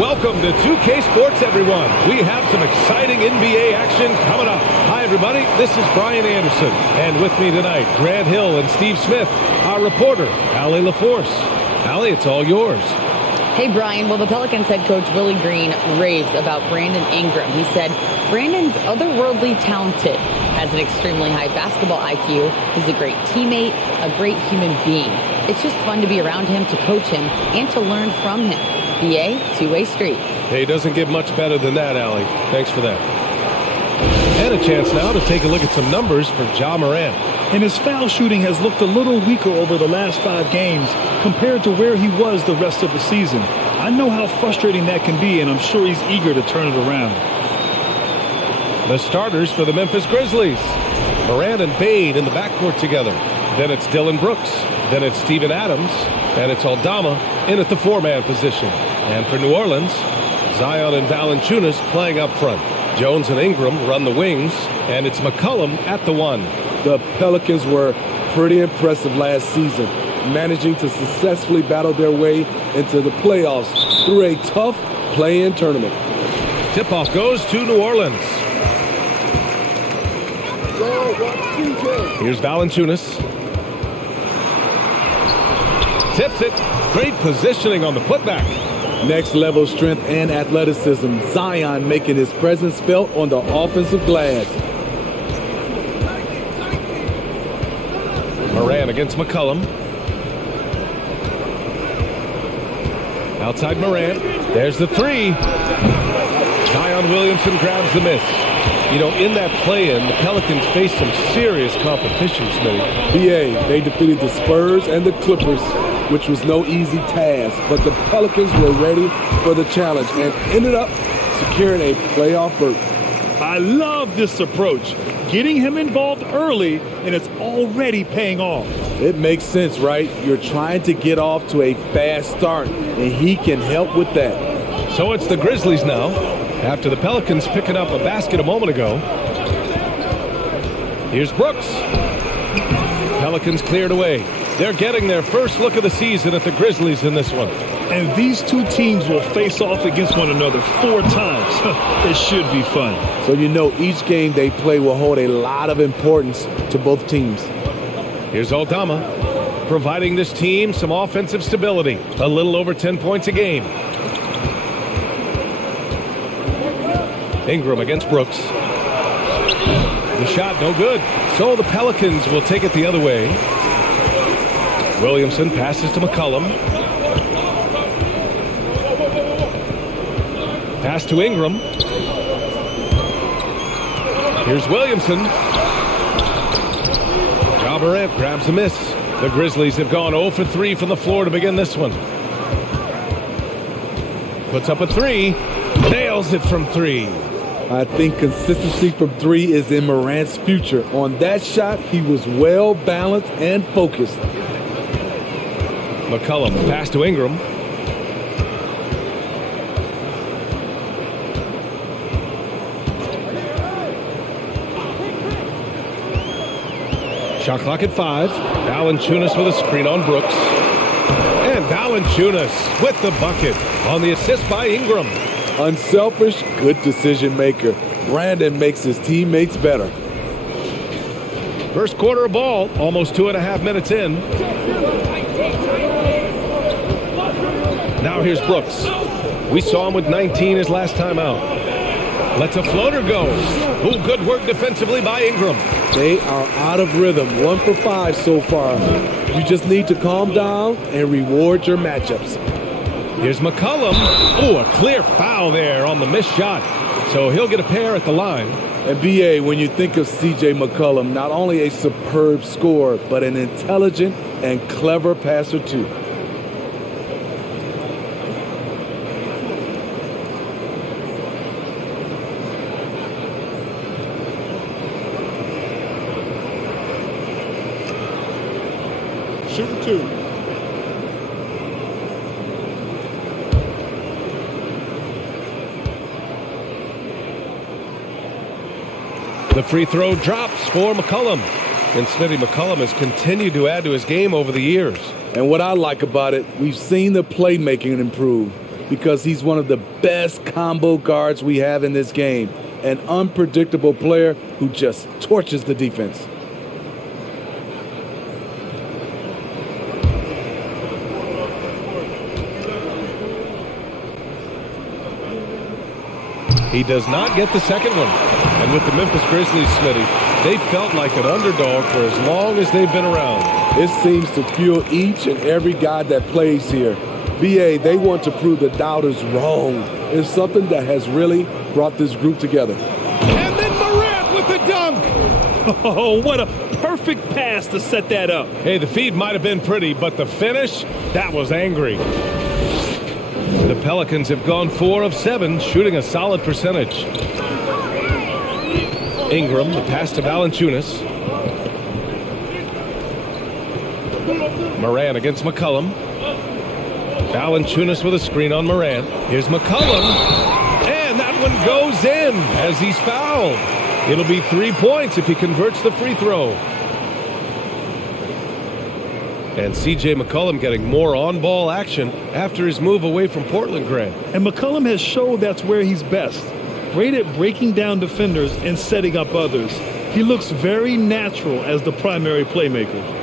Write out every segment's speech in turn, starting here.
Welcome to 2K Sports, everyone. We have some exciting NBA action coming up. Hi, everybody. This is Brian Anderson. And with me tonight, Grant Hill and Steve Smith, our reporter, Allie LaForce. Allie, it's all yours. Hey, Brian. Well, the Pelicans head coach Willie Green raves about Brandon Ingram. He said, Brandon's otherworldly talented, has an extremely high basketball IQ, he's a great teammate, a great human being. It's just fun to be around him, to coach him, and to learn from him. BA, two-way street. Hey, it doesn't get much better than that, Allie. Thanks for that. And a chance now to take a look at some numbers for Ja Morant. And his foul shooting has looked a little weaker over the last 5 games compared to where he was the rest of the season. I know how frustrating that can be, and I'm sure he's eager to turn it around. The starters for the Memphis Grizzlies. Morant and Bane in the backcourt together. Then it's Dillon Brooks. Then it's Steven Adams. And it's Aldama in at the 4-man position. And for New Orleans, Zion and Valanciunas playing up front. Jones and Ingram run the wings. And it's McCollum at the 1. The Pelicans were pretty impressive last season, managing to successfully battle their way into the playoffs through a tough play-in tournament. Tip-off goes to New Orleans. Here's Valanciunas. Tips it. Great positioning on the putback. Next level strength and athleticism. Zion making his presence felt on the offensive glass. Morant against McCollum. Outside Morant. There's the 3. Zion Williamson grabs the miss. You know, in that play-in, the Pelicans faced some serious competition, Smitty. BA, they defeated the Spurs and the Clippers, which was no easy task. But the Pelicans were ready for the challenge and ended up securing a playoff berth. I love this approach. Getting him involved early, and it's already paying off. It makes sense, right? You're trying to get off to a fast start, and he can help with that. So it's the Grizzlies now, after the Pelicans picking up a basket a moment ago. Here's Brooks. Pelicans cleared away. They're getting their first look of the season at the Grizzlies in this one. And these two teams will face off against one another 4 times. It should be fun. So you know each game they play will hold a lot of importance to both teams. Here's Aldama, providing this team some offensive stability. A little over 10 points a game. Ingram against Brooks. The shot no good. So the Pelicans will take it the other way. Williamson passes to McCollum. Pass to Ingram. Here's Williamson. Ja Morant grabs the miss. The Grizzlies have gone 0 for 3 from the floor to begin this one. Puts up a 3. Nails it from 3. I think consistency from 3 is in Morant's future. On that shot, he was well balanced and focused. McCollum pass to Ingram. Shot clock at 5. Valanciunas with a screen on Brooks. And Valanciunas with the bucket on the assist by Ingram. Unselfish, good decision maker. Brandon makes his teammates better. First quarter of ball, almost 2.5 minutes in. Now here's Brooks. We saw him with 19 his last time out. Lets a floater go. Ooh, good work defensively by Ingram. They are out of rhythm. 1 for 5 so far. You just need to calm down and reward your matchups. Here's McCollum. Oh, a clear foul there on the missed shot. So he'll get a pair at the line. And BA, when you think of C.J. McCollum, not only a superb scorer, but an intelligent and clever passer too. Shooting 2. The free throw drops for McCollum. And Smitty, McCollum has continued to add to his game over the years. And what I like about it, we've seen the playmaking improve. because he's one of the best combo guards we have in this game. An unpredictable player who just torches the defense. He does not get the second one. And with the Memphis Grizzlies, Smitty, they felt like an underdog for as long as they've been around. It seems to fuel each and every guy that plays here. BA, they want to prove the doubters wrong. It's something that has really brought this group together. And then Morant with the dunk. Oh, what a perfect pass to set that up. Hey, the feed might have been pretty, but the finish, that was angry. The Pelicans have gone 4 of 7, shooting a solid percentage. Ingram, the pass to Valanciunas. Morant against McCollum. Valanciunas with a screen on Morant. Here's McCollum. And that one goes in as he's fouled. It'll be 3 points if he converts the free throw. And C.J. McCollum getting more on-ball action after his move away from Portland, Grant. And McCollum has showed that's where he's best. Great at breaking down defenders and setting up others. He looks very natural as the primary playmaker.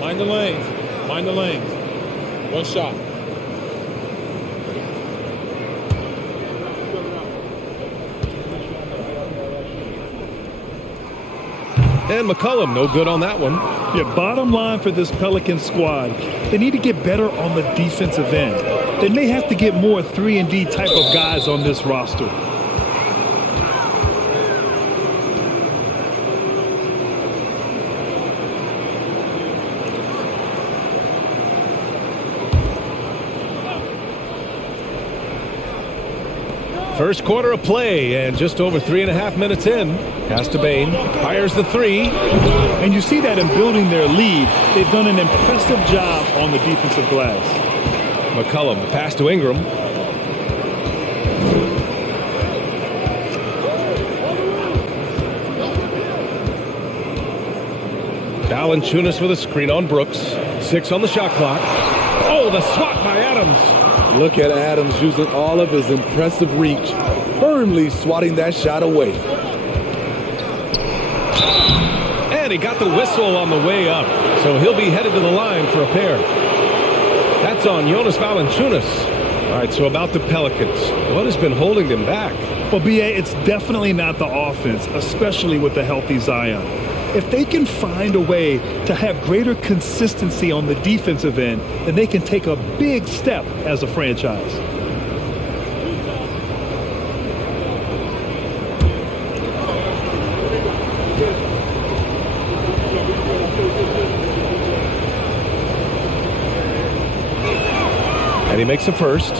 Mind the lanes. Mind the lanes. One shot. And McCollum, no good on that one. Yeah, bottom line for this Pelicans squad, they need to get better on the defensive end. They may have to get more 3-and-D type of guys on this roster. First quarter of play, and just over 3.5 minutes in. Pass to Bane, fires the three. And you see that in building their lead, they've done an impressive job on the defensive glass. McCollum, the pass to Ingram. Valanciunas with a screen on Brooks. 6 on the shot clock. Oh, the swat by Adams. Look at Adams using all of his impressive reach, firmly swatting that shot away. And he got the whistle on the way up, so he'll be headed to the line for a pair. That's on Jonas Valanciunas. All right, so about the Pelicans, what has been holding them back? Well, B.A., it's definitely not the offense, especially with the healthy Zion. If they can find a way to have greater consistency on the defensive end, then they can take a big step as a franchise. And he makes the first.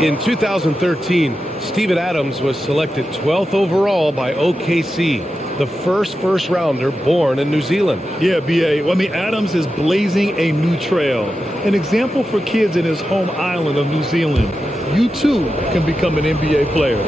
In 2013, Steven Adams was selected 12th overall by OKC. The first rounder born in New Zealand. Yeah, B.A. Well, I mean, Adams is blazing a new trail. An example for kids in his home island of New Zealand. You, too, can become an NBA player.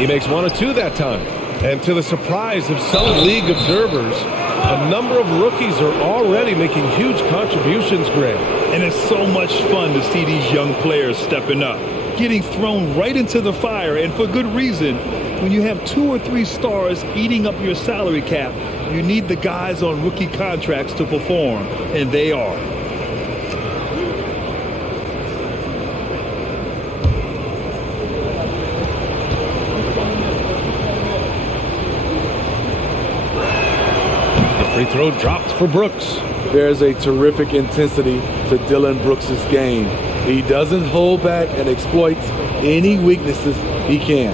He makes 1 of 2 that time. And to the surprise of some league observers, a number of rookies are already making huge contributions, Grant. And it's so much fun to see these young players stepping up, getting thrown right into the fire, and for good reason. When you have 2 or 3 stars eating up your salary cap, you need the guys on rookie contracts to perform, and they are. The free throw dropped for Brooks. There's a terrific intensity to Dillon Brooks' game. He doesn't hold back and exploits any weaknesses he can.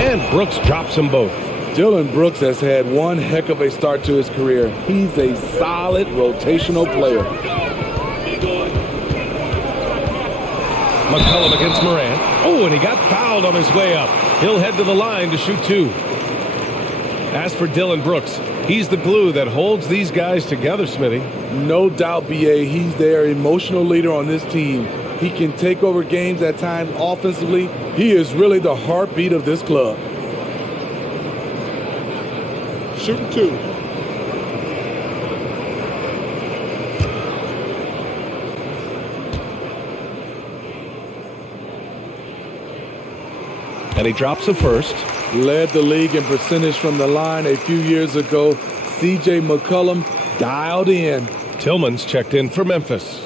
And Brooks drops them both. Dillon Brooks has had one heck of a start to his career. He's a solid rotational player. McCollum against Morant. Oh, and he got fouled on his way up. He'll head to the line to shoot 2. As for Dylan Brooks, he's the glue that holds these guys together, Smitty. No doubt, B.A. He's their emotional leader on this team. He can take over games at times offensively. He is really the heartbeat of this club. Shooting 2. And he drops the first. Led the league in percentage from the line a few years ago. C.J. McCollum dialed in. Tillman's checked in for Memphis.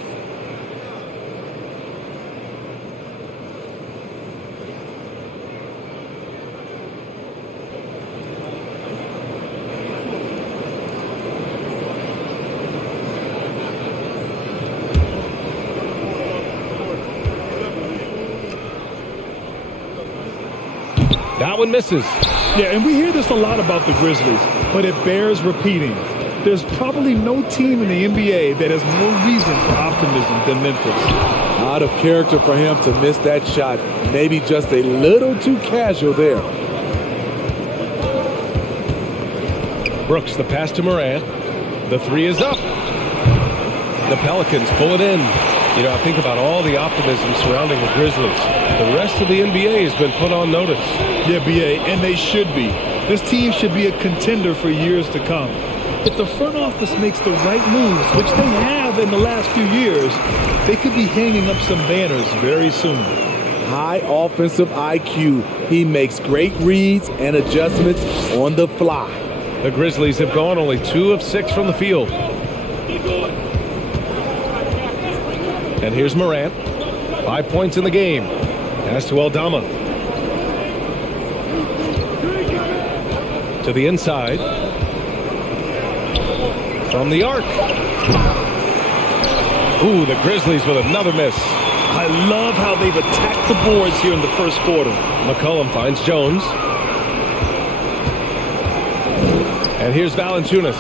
That one misses. Yeah, and we hear this a lot about the Grizzlies, but it bears repeating. There's probably no team in the NBA that has more reason for optimism than Memphis. Out of character for him to miss that shot. Maybe just a little too casual there. Brooks, the pass to Morant. The 3 is up. The Pelicans pull it in. You know, I think about all the optimism surrounding the Grizzlies. The rest of the NBA has been put on notice. Yeah, B.A., and they should be. This team should be a contender for years to come. If the front office makes the right moves, which they have in the last few years, they could be hanging up some banners very soon. High offensive IQ. He makes great reads and adjustments on the fly. The Grizzlies have gone only 2 of 6 from the field. And here's Morant. 5 points in the game. Pass to Aldama. To the inside. From the arc. Ooh, the Grizzlies with another miss. I love how they've attacked the boards here in the first quarter. McCollum finds Jones. And here's Valanciunas.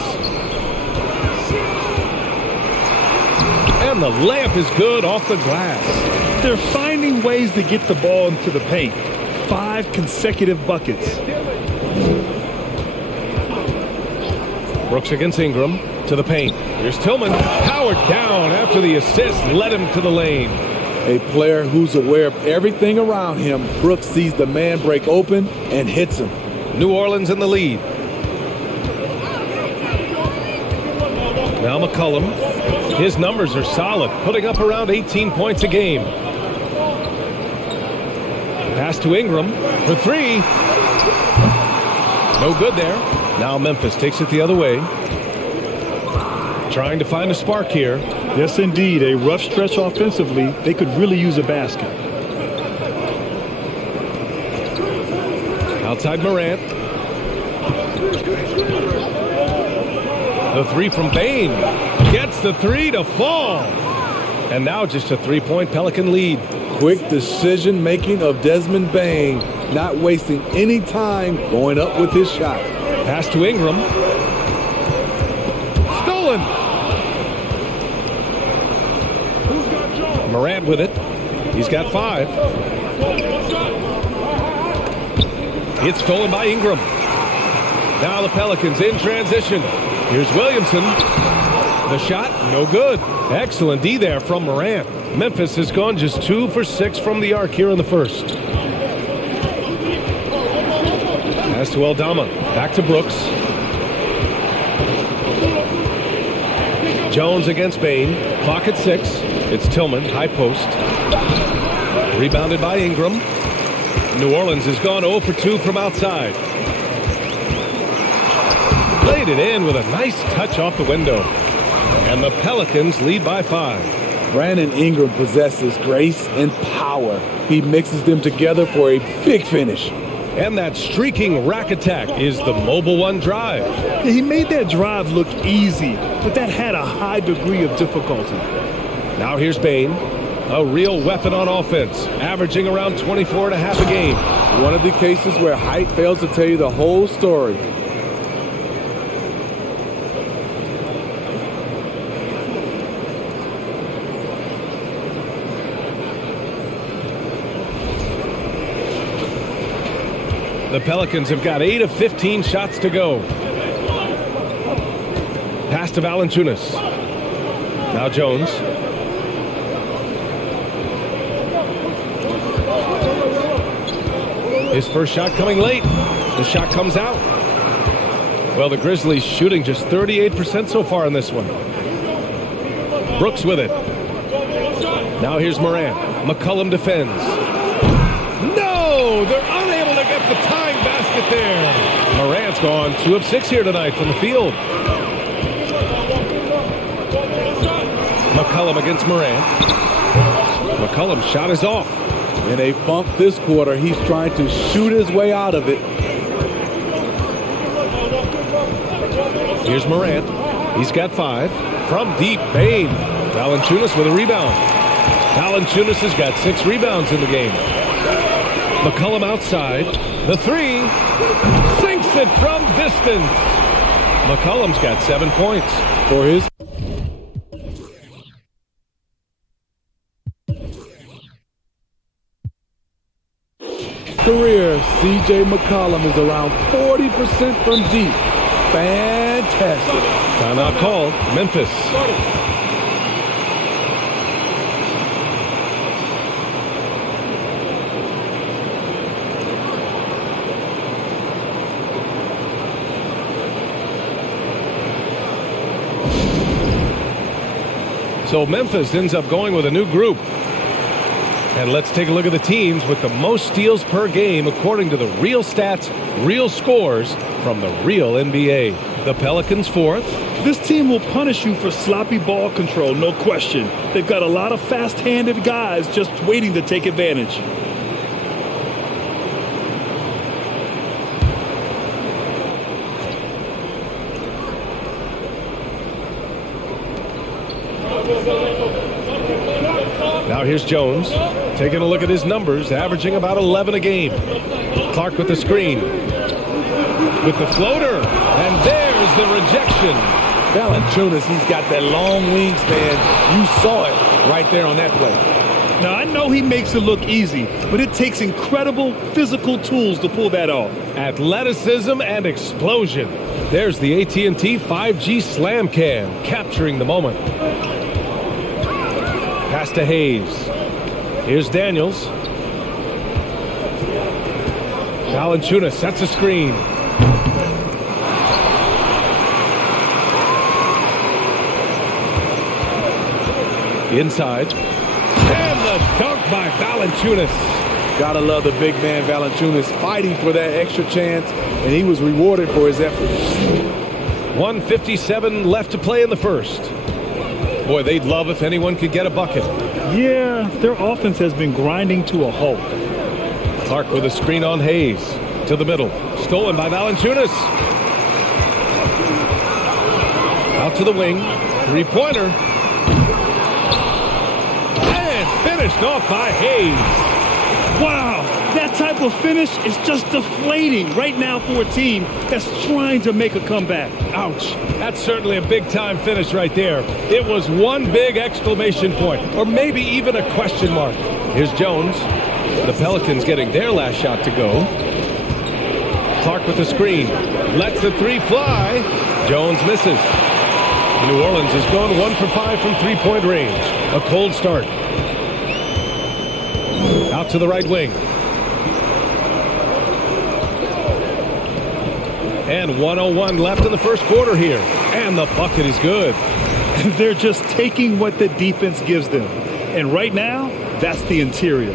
And the layup is good off the glass. They're finding ways to get the ball into the paint. 5 consecutive buckets. Brooks against Ingram to the paint. Here's Tillman. Powered down after the assist led him to the lane. A player who's aware of everything around him. Brooks sees the man break open and hits him. New Orleans in the lead. Now McCollum. His numbers are solid, putting up around 18 points a game. Pass to Ingram for 3. No good there. Now Memphis takes it the other way. Trying to find a spark here. Yes, indeed. A rough stretch offensively. They could really use a basket. Outside Morant. The 3 from Bain. Gets the 3 to fall. And now just a 3-point Pelican lead. Quick decision-making of Desmond Bain. Not wasting any time going up with his shot. Pass to Ingram. Stolen. Morant with it. He's got 5. It's stolen by Ingram. Now the Pelicans in transition. Here's Williamson. The shot, no good. Excellent D there from Morant. Memphis has gone just 2 for 6 from the arc here in the first. Pass to Aldama. Back to Brooks. Jones against Bain. Clock at 6. It's Tillman, high post. Rebounded by Ingram. New Orleans has gone 0 for 2 from outside. Laid it in with a nice touch off the window. And the Pelicans lead by 5. Brandon Ingram possesses grace and power. He mixes them together for a big finish. And that streaking rack attack is the Mobile One drive. Yeah, he made that drive look easy, but that had a high degree of difficulty. Now here's Bain. A real weapon on offense, averaging around 24 and a half a game. One of the cases where height fails to tell you the whole story. The Pelicans have got 8 of 15 shots to go. Pass to Valanciunas. Now Jones. His first shot coming late. The shot comes out. Well, the Grizzlies shooting just 38% so far in this one. Brooks with it. Now here's Morant. McCollum defends. No! They're unable to get the tying basket there. Morant's gone 2 of 6 here tonight from the field. McCollum against Morant. McCollum's shot is off. In a funk this quarter, he's trying to shoot his way out of it. Here's Morant. He's got 5. From deep, Bane. Valanciunas with a rebound. Valanciunas has got 6 rebounds in the game. McCollum outside. The 3. Sinks it from distance. McCollum's got 7 points. For his career, C.J. McCollum is around 40% from deep. Fantastic. Timeout called. Memphis. So Memphis ends up going with a new group. And let's take a look at the teams with the most steals per game according to the real stats, real scores from the real NBA. The Pelicans 4th. This team will punish you for sloppy ball control, no question. They've got a lot of fast-handed guys just waiting to take advantage. Now here's Jones, taking a look at his numbers, averaging about 11 a game. Clark with the screen, with the floater, and there's the rejection. Valanciunas, he's got that long wingspan. You saw it right there on that play. Now, I know he makes it look easy, but it takes incredible physical tools to pull that off. Athleticism and explosion. There's the AT&T 5G Slam Cam, capturing the moment. Pass to Hayes. Here's Daniels. Valanciunas sets a screen. Inside. And the dunk by Valanciunas. Gotta love the big man Valanciunas fighting for that extra chance, and he was rewarded for his effort. 1:57 left to play in the first. Boy, they'd love if anyone could get a bucket. Yeah, their offense has been grinding to a halt. Clark with a screen on Hayes. To the middle. Stolen by Valanciunas. Out to the wing. Three-pointer. And finished off by Hayes. Wow, that type of finish is just deflating right now for a team that's trying to make a comeback. Ouch. That's certainly a big-time finish right there. It was one big exclamation point, or maybe even a question mark. Here's Jones. The Pelicans getting their last shot to go. Clark with the screen. Lets the 3 fly. Jones misses. New Orleans is going 1 for 5 from three-point range. A cold start. Out to the right wing. And 1:01 left in the first quarter here. And the bucket is good. They're just taking what the defense gives them. And right now, that's the interior.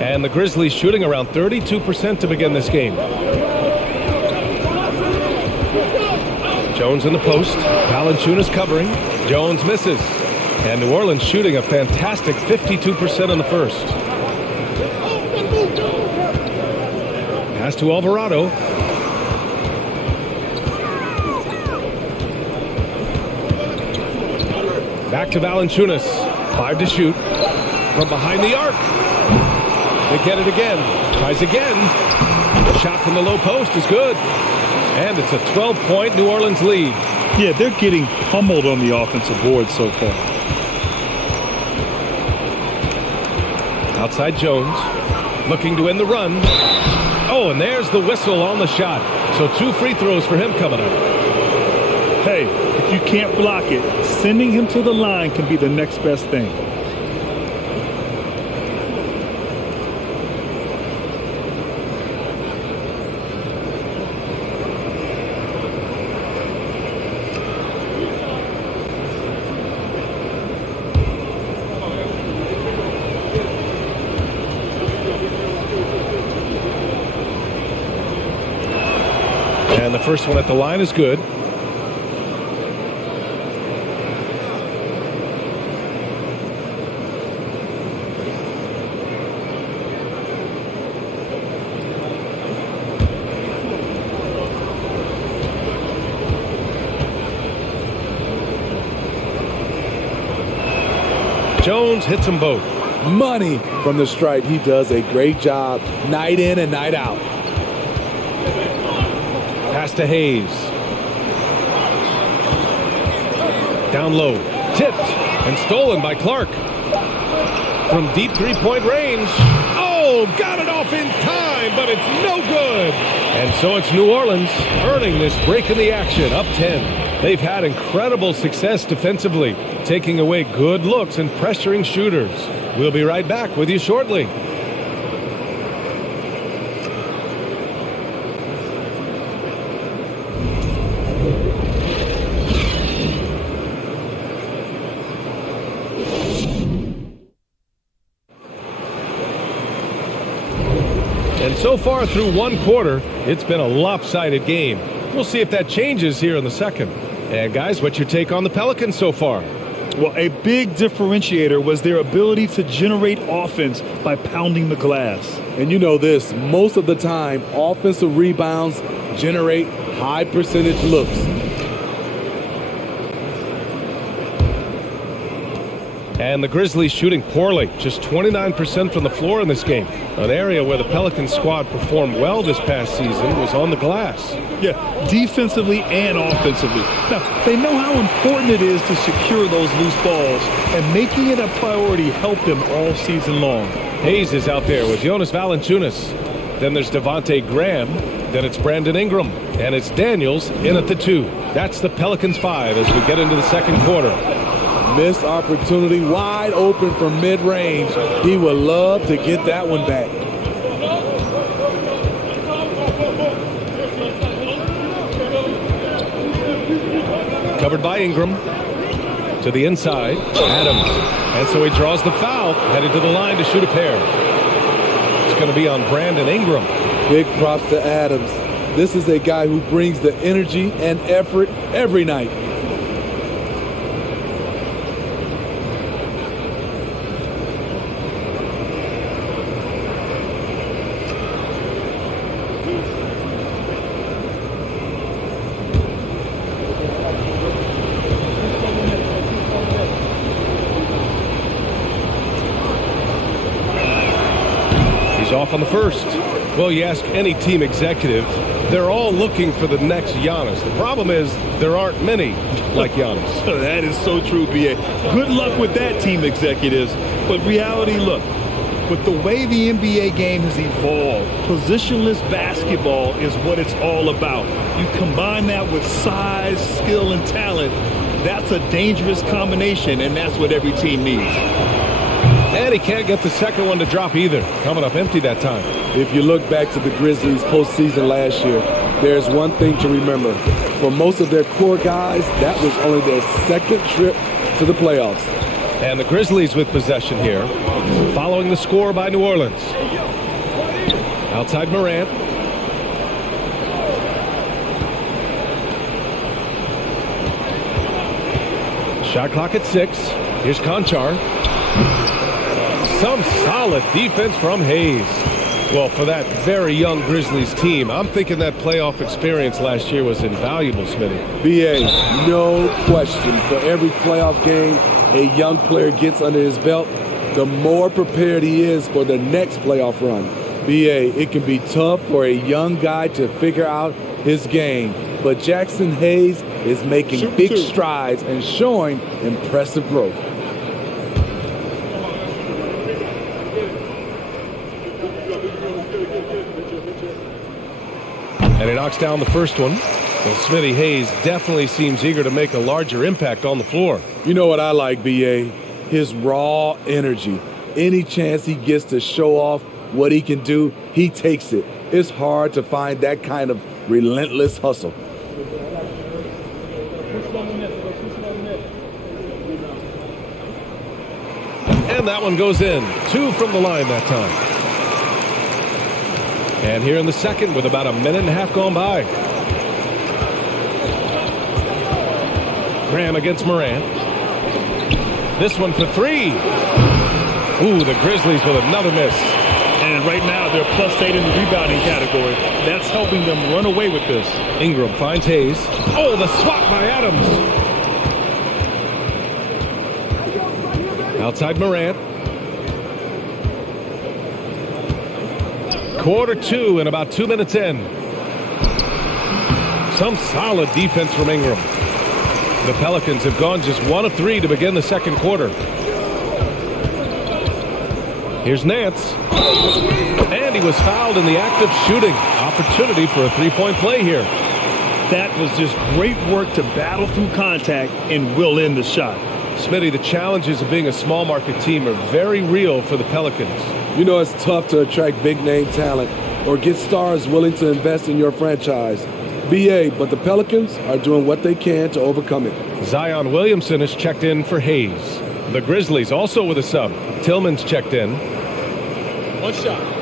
And the Grizzlies shooting around 32% to begin this game. Jones in the post. Valanciunas covering. Jones misses. And New Orleans shooting a fantastic 52% in the first. Pass to Alvarado. Back to Valanciunas. 5 to shoot. From behind the arc. They get it again. Tries again. The shot from the low post is good. And it's a 12-point New Orleans lead. Yeah, they're getting pummeled on the offensive board so far. Outside Jones. looking to end the run. Oh, and there's the whistle on the shot. So 2 free throws for him coming up. Hey, if you can't block it, sending him to the line can be the next best thing. And the first one at the line is good. Jones hits them both. Money from the stripe. He does a great job night in and night out. Pass to Hayes. Down low. Tipped and stolen by Clark. From deep three-point range. Oh, got it off in time, but it's no good. And so it's New Orleans earning this break in the action, up 10. They've had incredible success defensively, taking away good looks and pressuring shooters. We'll be right back with you shortly. And so far through one quarter, it's been a lopsided game. We'll see if that changes here in the second. And guys, what's your take on the Pelicans so far? Well, a big differentiator was their ability to generate offense by pounding the glass. And you know this, most of the time, offensive rebounds generate high percentage looks. And the Grizzlies shooting poorly, just 29% from the floor in this game. An area where the Pelicans squad performed well this past season was on the glass. Yeah, defensively and offensively. Now, they know how important it is to secure those loose balls, and making it a priority helped them all season long. Hayes is out there with Jonas Valanciunas. Then there's Devontae Graham. Then it's Brandon Ingram. And it's Daniels in at the 2. That's the Pelicans 5 as we get into the second quarter. Missed opportunity, wide open from mid-range. He would love to get that one back. Covered by Ingram. To the inside, Adams. And so he draws the foul, headed to the line to shoot a pair. It's going to be on Brandon Ingram. Big props to Adams. This is a guy who brings the energy and effort every night. Off on the first. Well, you ask any team executive, they're all looking for the next Giannis. The problem is there aren't many like Giannis. That is so true, B.A. Good luck with that, team executives. But reality, look, with the way the NBA game has evolved, positionless basketball is what it's all about. You combine that with size, skill, and talent, that's a dangerous combination, and that's what every team needs. And he can't get the second one to drop either. Coming up empty that time. If you look back to the Grizzlies postseason last year, there's one thing to remember. For most of their core guys, that was only their second trip to the playoffs. And the Grizzlies with possession here, following the score by New Orleans. Outside Morant. Shot clock at 6. Here's Conchar. Some solid defense from Hayes. Well, for that very young Grizzlies team, I'm thinking that playoff experience last year was invaluable, Smitty. B.A., no question. For every playoff game a young player gets under his belt, the more prepared he is for the next playoff run. B.A., it can be tough for a young guy to figure out his game, but Jackson Hayes is making big strides and showing impressive growth. And he knocks down the first one. Well, Smitty Hayes definitely seems eager to make a larger impact on the floor. You know what I like, B.A.? His raw energy. Any chance he gets to show off what he can do, he takes it. It's hard to find that kind of relentless hustle. And that one goes in. 2 from the line that time. And here in the second with about a minute and a half gone by. Graham against Morant. This one for 3. Ooh, the Grizzlies with another miss. And right now they're +8 in the rebounding category. That's helping them run away with this. Ingram finds Hayes. Oh, the swat by Adams. Outside Morant. Quarter 2 and about 2 minutes in. Some solid defense from Ingram. The Pelicans have gone just 1 of 3 to begin the second quarter. Here's Nance. And he was fouled in the act of shooting. Opportunity for a three-point play here. That was just great work to battle through contact and will in the shot. Smitty, the challenges of being a small market team are very real for the Pelicans. You know it's tough to attract big-name talent or get stars willing to invest in your franchise. B.A., but the Pelicans are doing what they can to overcome it. Zion Williamson has checked in for Hayes. The Grizzlies also with a sub. Tillman's checked in. 1 shot.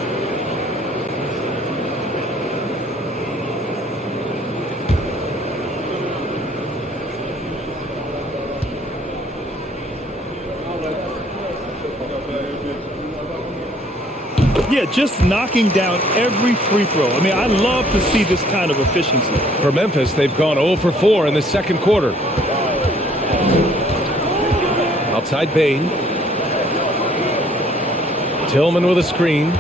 Yeah, just knocking down every free throw. I mean, I love to see this kind of efficiency. For Memphis, they've gone 0 for 4 in the second quarter. Outside Bain. Tillman with a screen.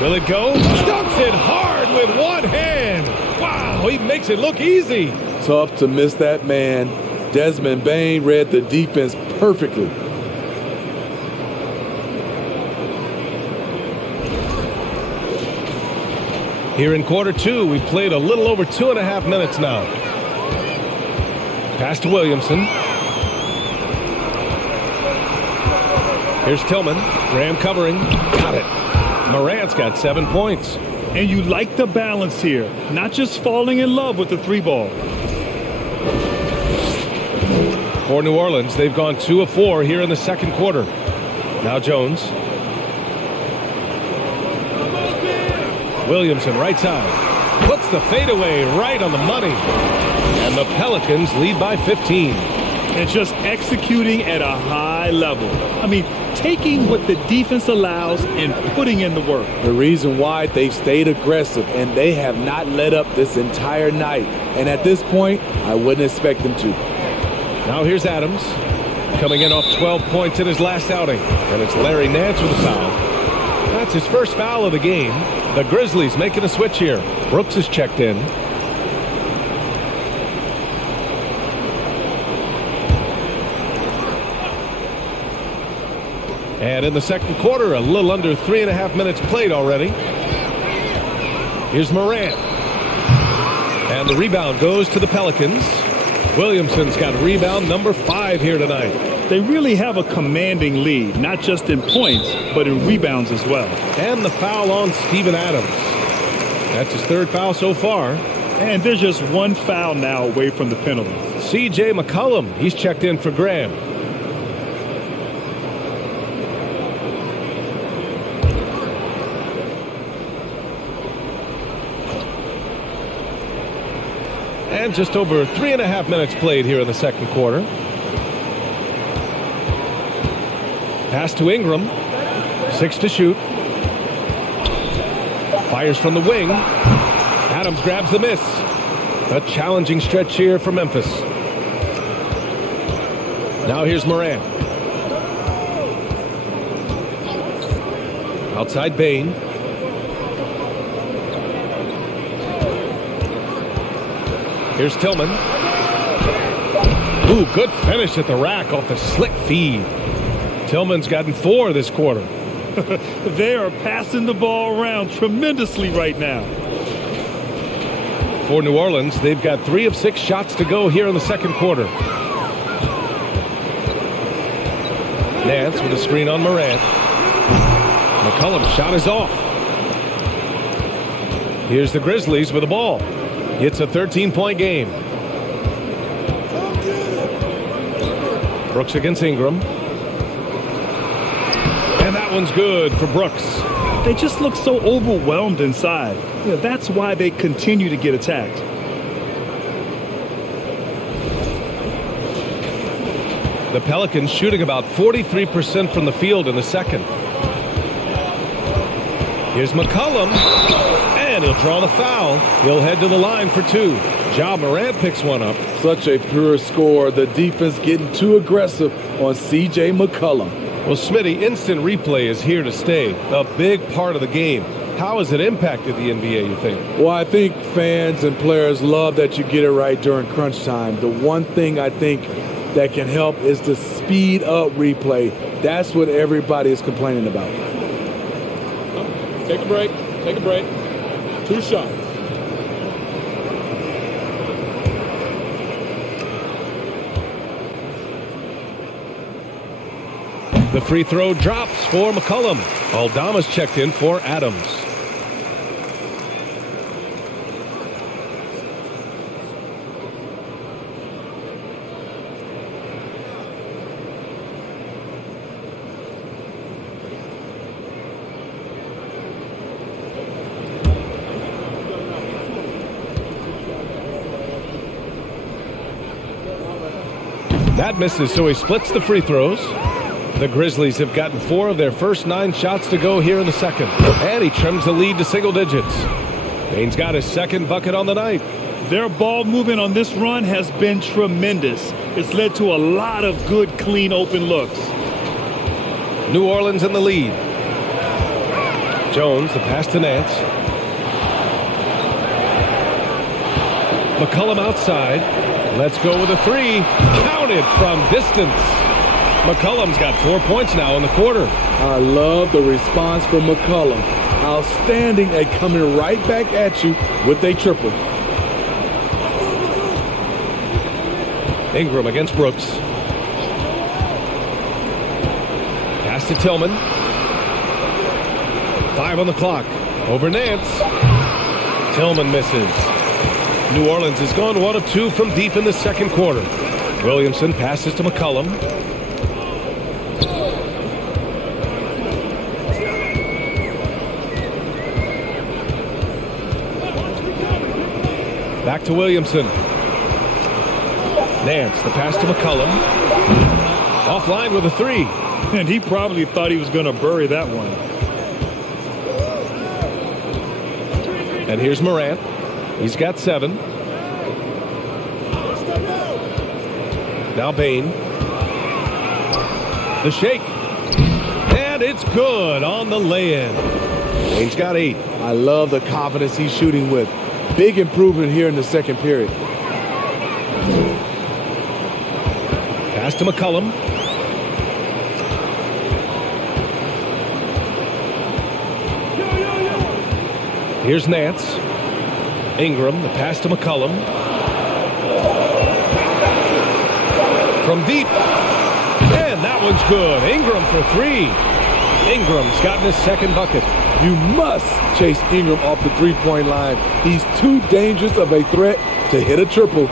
Will it go? Dunks it hard with one hand. Wow, he makes it look easy. Tough to miss that man. Desmond Bain read the defense perfectly. Here in quarter 2, we've played a little over 2.5 minutes now. Pass to Williamson. Here's Tillman. Graham covering. Got it. Morant's got 7 points. And you like the balance here. Not just falling in love with the 3-ball. For New Orleans, they've gone 2 of 4 here in the second quarter. Now Jones. Williamson, right side. Puts the fadeaway right on the money. And the Pelicans lead by 15. And just executing at a high level. I mean, taking what the defense allows and putting in the work. The reason why they've stayed aggressive and they have not let up this entire night. And at this point, I wouldn't expect them to. Now here's Adams. Coming in off 12 points in his last outing. And it's Larry Nance with a foul. That's his first foul of the game. The Grizzlies making a switch here. Brooks is checked in. And in the second quarter, a little under 3.5 minutes played already. Here's Morant. And the rebound goes to the Pelicans. Williamson's got rebound number 5 here tonight. They really have a commanding lead, not just in points, but in rebounds as well. And the foul on Steven Adams. That's his 3rd foul so far. And there's just 1 foul now away from the penalty. C.J. McCollum, he's checked in for Graham. And just over 3.5 minutes played here in the second quarter. Pass to Ingram. 6 to shoot. Fires from the wing. Adams grabs the miss. A challenging stretch here for Memphis. Now here's Morant. Outside Bain. Here's Tillman. Ooh, good finish at the rack off the slick feed. Tillman's gotten 4 this quarter. They are passing the ball around tremendously right now. For New Orleans, they've got 3 of 6 shots to go here in the second quarter. Nance with a screen on Morant. McCollum's shot is off. Here's the Grizzlies with the ball. It's a 13-point game. Brooks against Ingram. And that one's good for Brooks. They just look so overwhelmed inside. That's why they continue to get attacked. The Pelicans shooting about 43% from the field in the second. Here's McCollum, and he'll draw the foul. He'll head to the line for 2. Ja Morant picks one up. Such a pure score. The defense getting too aggressive on C.J. McCollum. Well, Smitty, instant replay is here to stay. A big part of the game. How has it impacted the NBA, you think? Well, I think fans and players love that you get it right during crunch time. The one thing I think that can help is the speed up replay. That's what everybody is complaining about. Take a break. Take a break. 2 shots. The free throw drops for McCollum. Aldama's checked in for Adams. That misses, so he splits the free throws. The Grizzlies have gotten 4 of their first 9 shots to go here in the second. And he trims the lead to single digits. Bane's got his second bucket on the night. Their ball movement on this run has been tremendous. It's led to a lot of good, clean, open looks. New Orleans in the lead. Jones, the pass to Nance. McCollum outside. Let's go with a 3. Counted from distance. McCollum's got 4 points now in the quarter. I love the response from McCollum. Outstanding at coming right back at you with a triple. Ingram against Brooks. Pass to Tillman. 5 on the clock. Over Nance. Tillman misses. New Orleans has gone 1 of 2 from deep in the second quarter. Williamson passes to McCollum. Back to Williamson. Nance, the pass to McCollum. Offline with a 3. And he probably thought he was going to bury that one. And here's Morant. He's got 7. Now Bane. The shake. And it's good on the lay-in. Bane's got 8. I love the confidence he's shooting with. Big improvement here in the second period. Pass to McCollum. Here's Nance. Ingram, the pass to McCollum. From deep. And that one's good. Ingram for 3. Ingram's gotten his second bucket. You must chase Ingram off the three-point line. He's too dangerous of a threat to hit a triple.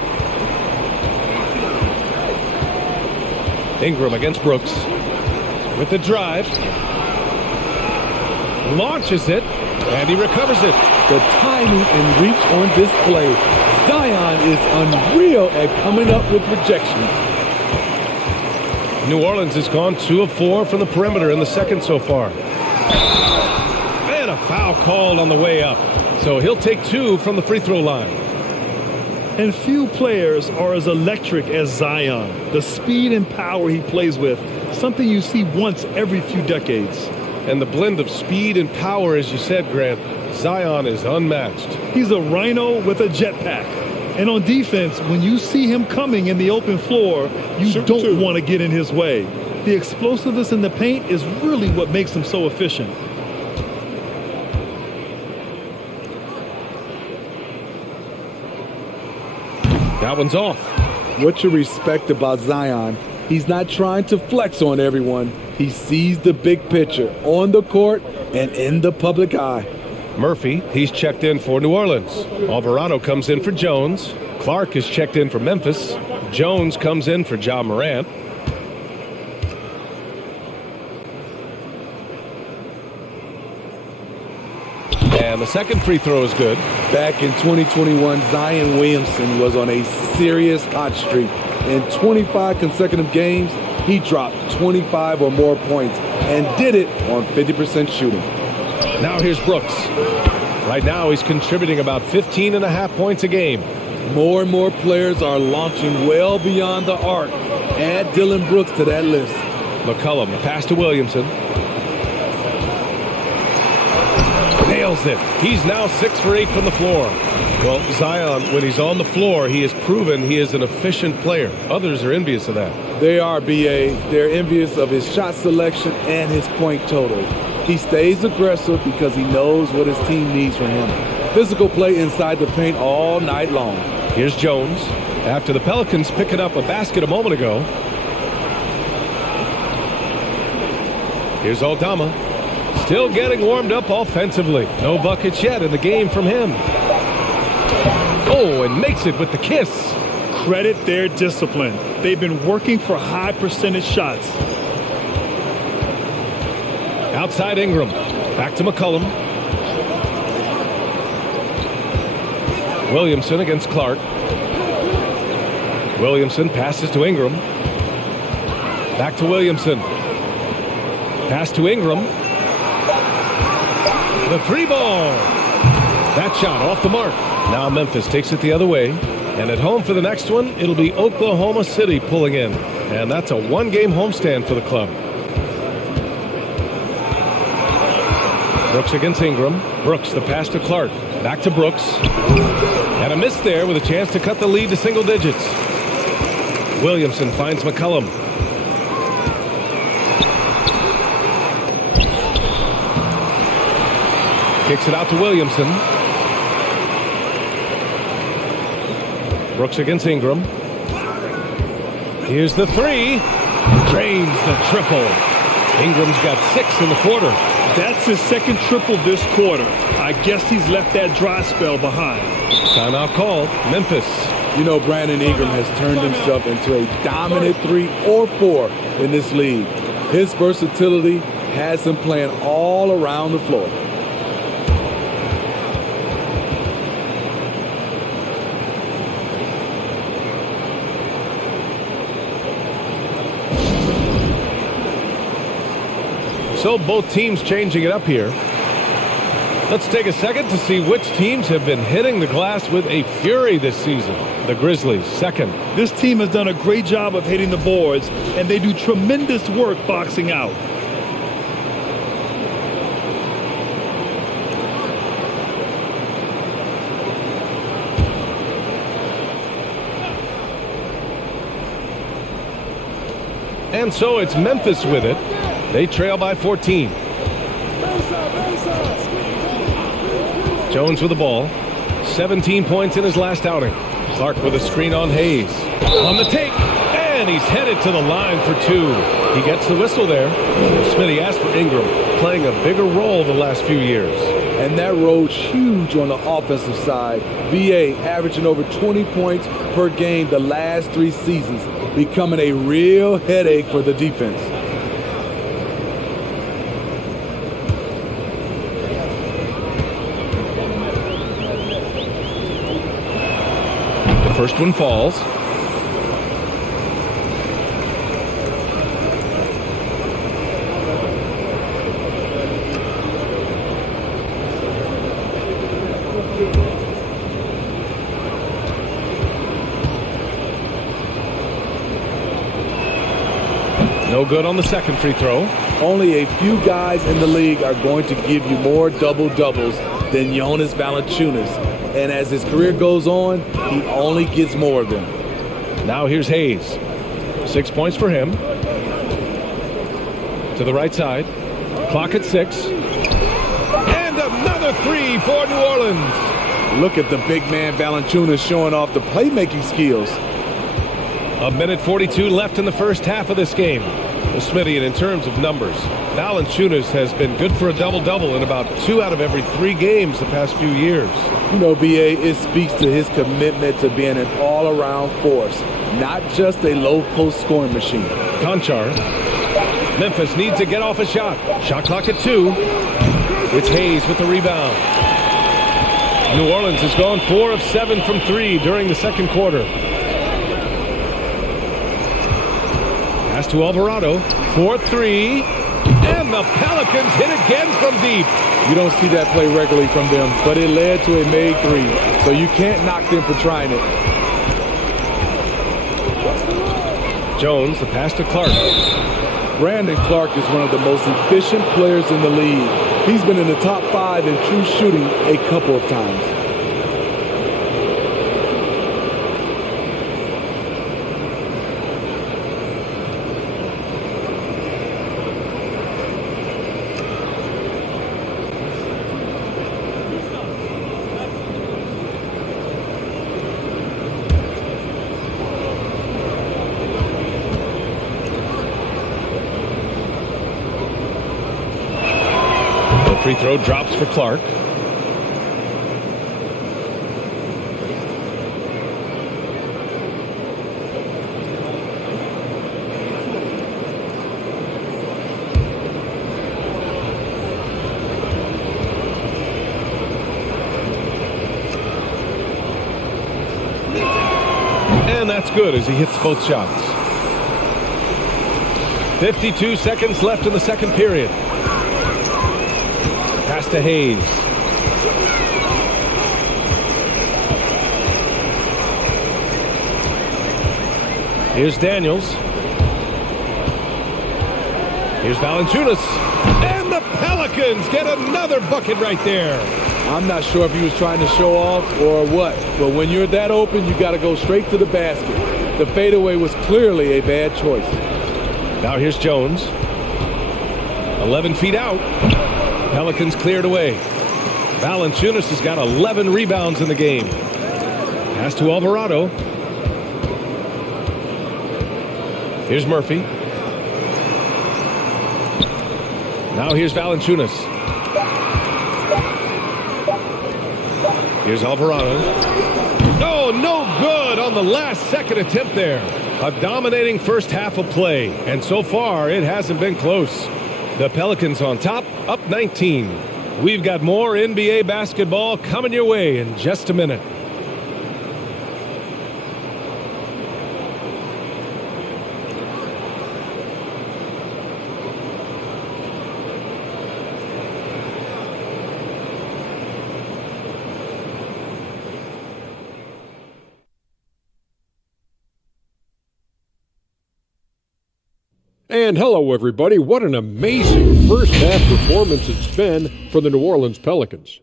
Ingram against Brooks. With the drive. Launches it. And he recovers it. The timing and reach on display. Zion is unreal at coming up with rejections. New Orleans has gone 2 of 4 from the perimeter in the second so far. And a foul called on the way up. So he'll take 2 from the free throw line. And few players are as electric as Zion. The speed and power he plays with, something you see once every few decades. And the blend of speed and power, as you said, Grant, Zion is unmatched. He's a rhino with a jetpack. And on defense, when you see him coming in the open floor, you don't want to get in his way. The explosiveness in the paint is really what makes him so efficient. That one's off. What you respect about Zion, he's not trying to flex on everyone. He sees the big picture on the court and in the public eye. Murphy, he's checked in for New Orleans. Alvarado comes in for Jones. Clark is checked in for Memphis. Jones comes in for Ja Morant. And the second free throw is good. Back in 2021, Zion Williamson was on a serious hot streak. In 25 consecutive games, he dropped 25 or more points and did it on 50% shooting. Now here's Brooks. Right now he's contributing about 15.5 points a game. More and more players are launching well beyond the arc. Add Dylan Brooks to that list. McCollum, pass to Williamson. Nails it. He's now 6 for 8 from the floor. Well, Zion, when he's on the floor, he has proven he is an efficient player. Others are envious of that. They are, B.A. They're envious of his shot selection and his point total. He stays aggressive because he knows what his team needs from him. Physical play inside the paint all night long. Here's Jones. After the Pelicans picking up a basket a moment ago. Here's Aldama. Still getting warmed up offensively. No buckets yet in the game from him. Oh, and makes it with the kiss. Credit their discipline. They've been working for high percentage shots. Outside Ingram. Back to McCollum. Williamson against Clark. Williamson passes to Ingram. Back to Williamson. Pass to Ingram. The three ball. That shot off the mark. Now Memphis takes it the other way. And at home for the next one, it'll be Oklahoma City pulling in. And that's a one-game homestand for the club. Brooks against Ingram. Brooks, the pass to Clark. Back to Brooks. And a miss there with a chance to cut the lead to single digits. Williamson finds McCollum. Kicks it out to Williamson. Brooks against Ingram. Here's the three. Drains the triple. Ingram's got 6 in the quarter. That's his second triple this quarter. I guess he's left that dry spell behind. Timeout called. Memphis. You know, Brandon Ingram has turned himself into a dominant 3 or 4 in this league. His versatility has him playing all around the floor. So both teams changing it up here. Let's take a second to see which teams have been hitting the glass with a fury this season. The Grizzlies, second. This team has done a great job of hitting the boards, and they do tremendous work boxing out. And so it's Memphis with it. They trail by 14. Jones with the ball. 17 points in his last outing. Clark with a screen on Hayes. On the take. And he's headed to the line for 2. He gets the whistle there. Smitty asked for Ingram, playing a bigger role the last few years. And that role's huge on the offensive side. BA averaging over 20 points per game the last 3 seasons, becoming a real headache for the defense. First one falls. No good on the second free throw. Only a few guys in the league are going to give you more double-doubles than Jonas Valanciunas. And as his career goes on, he only gets more of them. Now here's Hayes. 6 points for him. To the right side. Clock at 6. And another 3 for New Orleans. Look at the big man Valanciunas showing off the playmaking skills. A minute 42 left in the first half of this game. Well, Smitty, and in terms of numbers, Valanciunas has been good for a double-double in about 2 out of every 3 games the past few years. You know, BA, it speaks to his commitment to being an all-around force, not just a low-post scoring machine. Conchar. Memphis needs to get off a shot. Shot clock at 2. It's Hayes with the rebound. New Orleans has gone 4 of 7 from 3 during the second quarter. Pass to Alvarado. 4-3. And the Pelicans hit again from deep. You don't see that play regularly from them, but it led to a made 3. So you can't knock them for trying it. Jones, the pass to Clark. Brandon Clark is one of the most efficient players in the league. He's been in the top 5 in true shooting a couple of times. Free throw drops for Clark. And that's good as he hits both shots. 52 seconds left in the second period. Pass to Hayes. Here's Daniels. Here's Valanciunas. And the Pelicans get another bucket right there. I'm not sure if he was trying to show off or what, but when you're that open, you got to go straight to the basket. The fadeaway was clearly a bad choice. Now here's Jones. 11 feet out. Pelicans cleared away. Valanciunas has got 11 rebounds in the game. Pass to Alvarado. Here's Murphy. Now here's Valanciunas. Here's Alvarado. Oh, no good on the last second attempt there. A dominating first half of play, and so far it hasn't been close. The Pelicans on top, up 19. We've got more NBA basketball coming your way in just a minute. And hello, everybody. What an amazing first half performance it's been for the New Orleans Pelicans.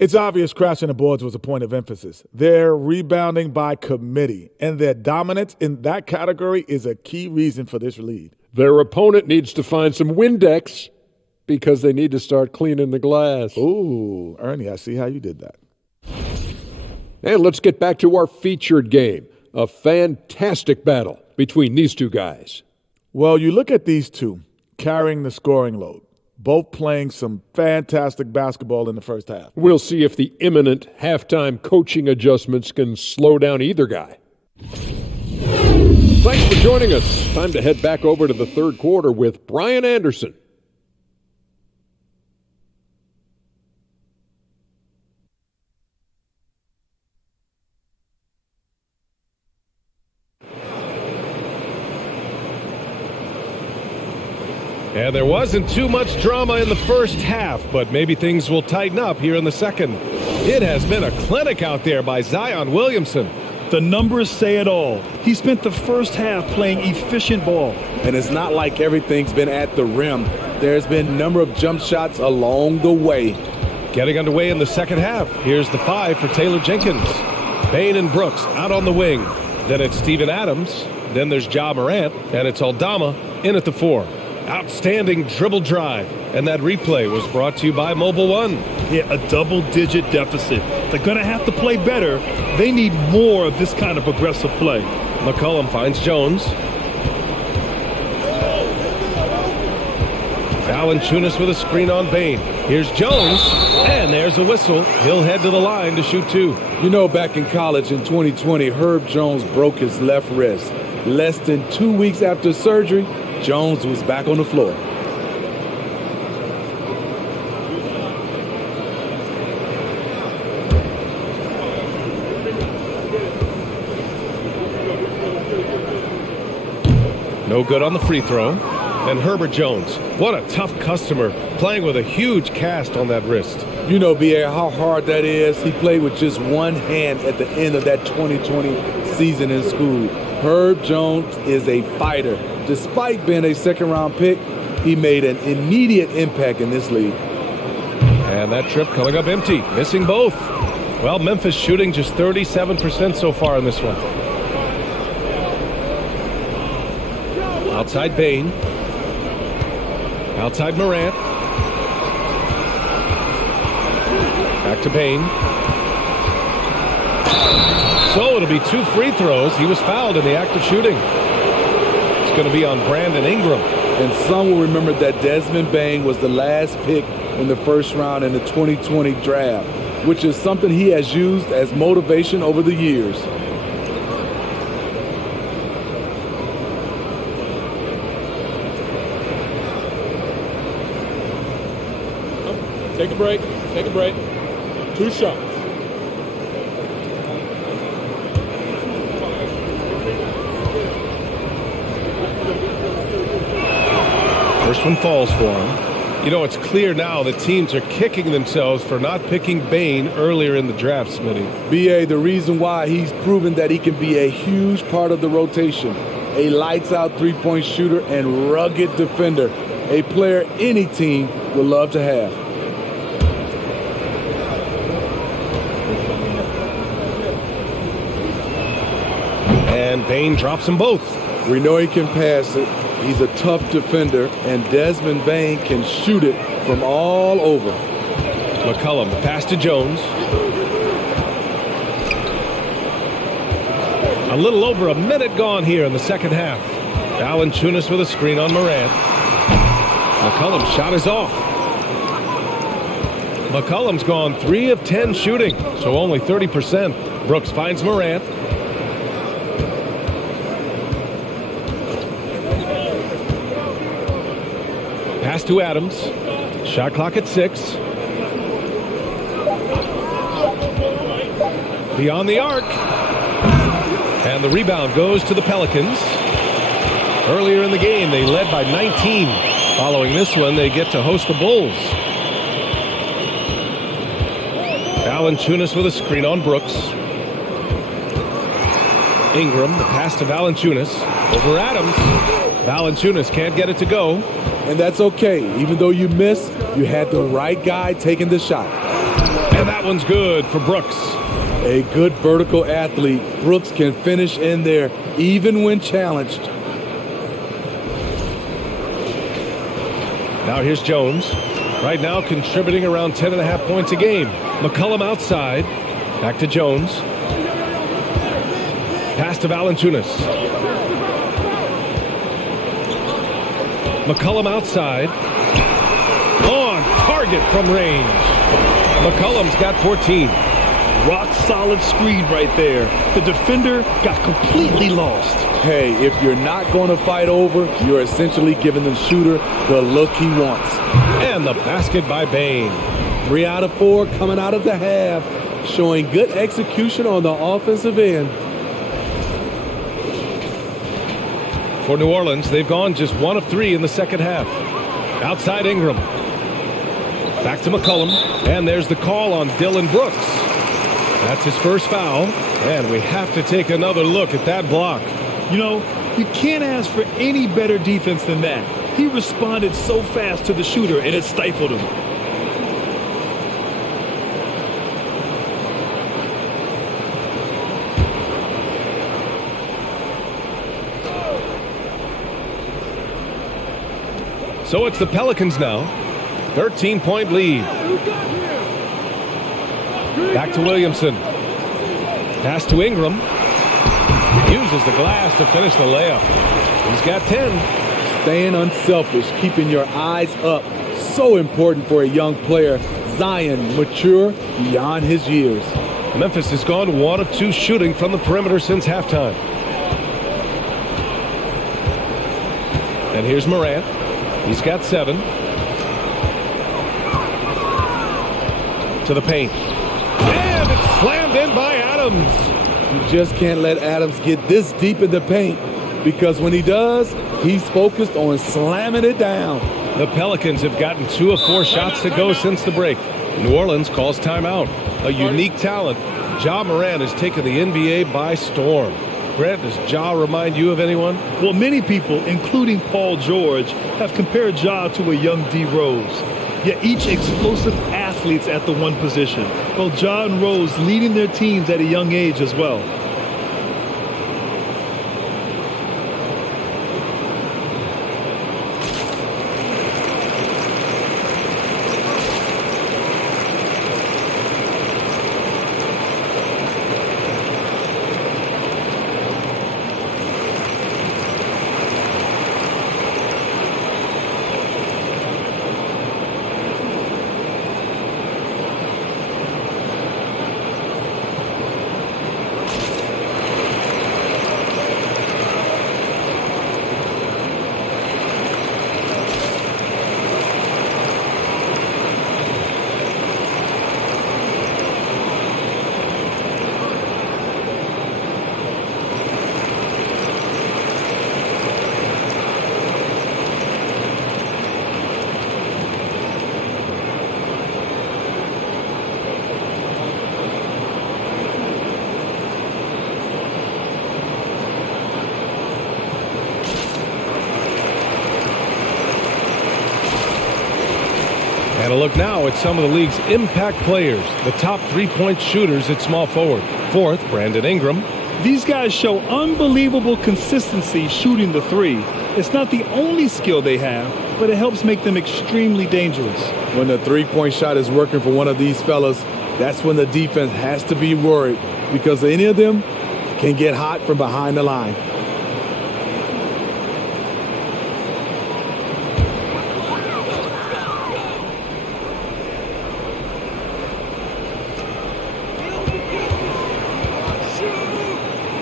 It's obvious crashing the boards was a point of emphasis. They're rebounding by committee, and their dominance in that category is a key reason for this lead. Their opponent needs to find some Windex because they need to start cleaning the glass. Ooh, Ernie, I see how you did that. And let's get back to our featured game. A fantastic battle between these two guys. Well, you look at these two carrying the scoring load, both playing some fantastic basketball in the first half. We'll see if the imminent halftime coaching adjustments can slow down either guy. Thanks for joining us. Time to head back over to the third quarter with Brian Anderson. And there wasn't too much drama in the first half, but maybe things will tighten up here in the second. It has been a clinic out there by Zion Williamson. The numbers say it all. He spent the first half playing efficient ball. And it's not like everything's been at the rim. There's been a number of jump shots along the way. Getting underway in the second half. Here's the 5 for Taylor Jenkins. Bain and Brooks out on the wing. Then it's Steven Adams. Then there's Ja Morant. And it's Aldama in at the 4. Outstanding dribble drive. And that replay was brought to you by Mobile One. Yeah, a double-digit deficit. They're going to have to play better. They need more of this kind of aggressive play. McCollum finds Jones. Valanciunas with a screen on Bain. Here's Jones, and there's a whistle. He'll head to the line to shoot two. You know, back in college in 2020, Herb Jones broke his left wrist. Less than 2 weeks after surgery, Jones was back on the floor. No good on the free throw. And Herbert Jones, what a tough customer, playing with a huge cast on that wrist. You know, B.A., how hard that is. He played with just one hand at the end of that 2020 season in school. Herb Jones is a fighter. Despite being a second-round pick, he made an immediate impact in this league. And that trip coming up empty, missing both. Well, Memphis shooting just 37% so far in this one. Outside Bain. Outside Morant. Back to Bain. So it'll be 2 free throws. He was fouled in the act of shooting. It's going to be on Brandon Ingram. And some will remember that Desmond Bain was the last pick in the first round in the 2020 draft, which is something he has used as motivation over the years. Take a break. Take a break. 2 shots. First one falls for him. You know, it's clear now that teams are kicking themselves for not picking Bain earlier in the draft, Smitty. B.A., the reason why he's proven that he can be a huge part of the rotation, a lights-out three-point shooter and rugged defender, a player any team would love to have. And Bain drops them both. We know he can pass it. He's a tough defender, and Desmond Bain can shoot it from all over. McCollum, pass to Jones. A little over a minute gone here in the second half. Valanciunas with a screen on Morant. McCollum's shot is off. McCollum's gone 3 of 10 shooting, so only 30%. Brooks finds Morant. Pass to Adams. Shot clock at 6. Beyond the arc. And the rebound goes to the Pelicans. Earlier in the game, they led by 19. Following this one, they get to host the Bulls. Valanciunas with a screen on Brooks. Ingram, the pass to Valanciunas. Over Adams. Valanciunas can't get it to go. And that's okay. Even though you miss, you had the right guy taking the shot. And that one's good for Brooks. A good vertical athlete. Brooks can finish in there even when challenged. Now here's Jones. Right now contributing around 10.5 points a game. McCollum outside. Back to Jones. Pass to Valanciunas. McCollum outside. On target from range. McCollum's got 14. Rock solid screen right there. The defender got completely lost. Hey, if you're not going to fight over, you're essentially giving the shooter the look he wants. And the basket by Bain. 3 out of 4 coming out of the half, showing good execution on the offensive end. For New Orleans, they've gone just 1 of 3 in the second half. Outside Ingram. Back to McCollum. And there's the call on Dylan Brooks. That's his first foul. And we have to take another look at that block. You know, you can't ask for any better defense than that. He responded so fast to the shooter, and it stifled him. So it's the Pelicans now. 13-point lead. Back to Williamson. Pass to Ingram. Uses the glass to finish the layup. He's got 10. Staying unselfish, keeping your eyes up. So important for a young player. Zion, mature beyond his years. Memphis has gone 1 of 2 shooting from the perimeter since halftime. And here's Morant. He's got 7. To the paint. And it's slammed in by Adams. You just can't let Adams get this deep in the paint, because when he does, he's focused on slamming it down. The Pelicans have gotten 2 of 4 shots to go since the break. New Orleans calls timeout. A unique talent. Ja Morant has taken the NBA by storm. Grant, does Ja remind you of anyone? Well, many people, including Paul George, have compared Ja to a young D. Rose. Yet each explosive athletes at the one position. Both Ja and Rose leading their teams at a young age as well. And a look now at some of the league's impact players, the top 3-point shooters at small forward. 4th, Brandon Ingram. These guys show unbelievable consistency shooting the 3. It's not the only skill they have, but it helps make them extremely dangerous. When the 3-point shot is working for one of these fellas, that's when the defense has to be worried, because any of them can get hot from behind the line.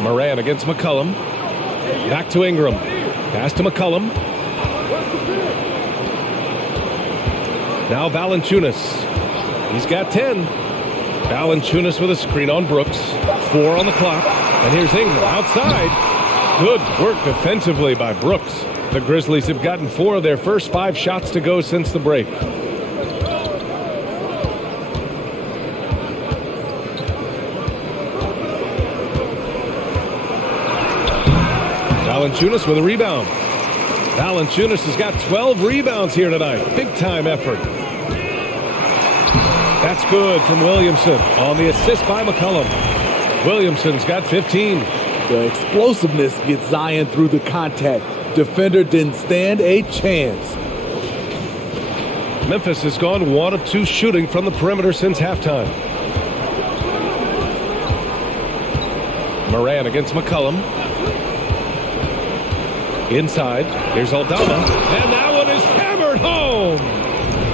Morant against McCollum. Back to Ingram. Pass to McCollum. Now Valanciunas. He's got 10. Valanciunas with a screen on Brooks. 4 on the clock. And here's Ingram outside. Good work defensively by Brooks. The Grizzlies have gotten 4 of their first 5 shots to go since the break. Valanciunas with a rebound. Valanciunas has got 12 rebounds here tonight. Big-time effort. That's good from Williamson on the assist by McCollum. Williamson's got 15. The explosiveness gets Zion through the contact. Defender didn't stand a chance. Memphis has gone 1 of 2 shooting from the perimeter since halftime. Morant against McCollum. Inside, here's Aldama, and that one is hammered home.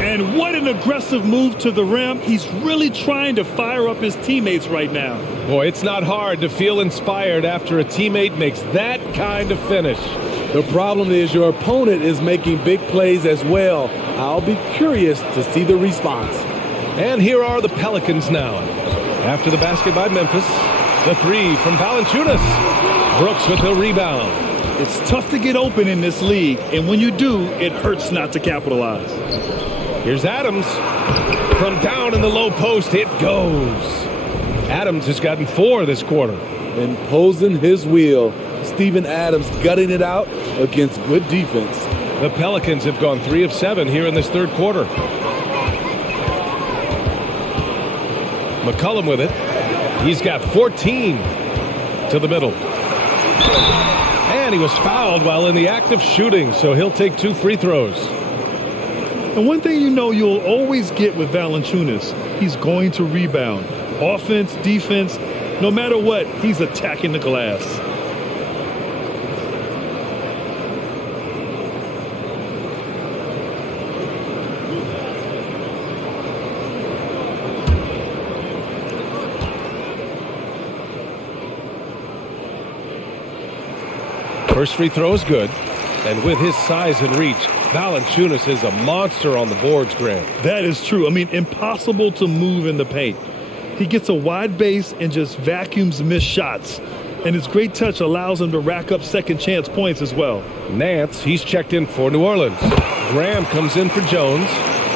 And what an aggressive move to the rim. He's really trying to fire up his teammates right now. Boy, it's not hard to feel inspired after a teammate makes that kind of finish. The problem is your opponent is making big plays as well. I'll be curious to see the response. And here are the Pelicans now. After the basket by Memphis, the 3 from Valanciunas. Brooks with the rebound. It's tough to get open in this league, and when you do, it hurts not to capitalize. Here's Adams. From down in the low post, it goes. Adams has gotten 4 this quarter. Imposing his will. Steven Adams gutting it out against good defense. The Pelicans have gone 3 of 7 here in this third quarter. McCollum with it. He's got 14 to the middle. And he was fouled while in the act of shooting, so he'll take 2 free throws. And one thing you know you'll always get with Valanciunas, he's going to rebound. Offense, defense, no matter what, he's attacking the glass. First free throw is good. And with his size and reach, Valanciunas is a monster on the boards, Grant. That is true. I mean, impossible to move in the paint. He gets a wide base and just vacuums missed shots. And his great touch allows him to rack up second chance points as well. Nance, he's checked in for New Orleans. Graham comes in for Jones.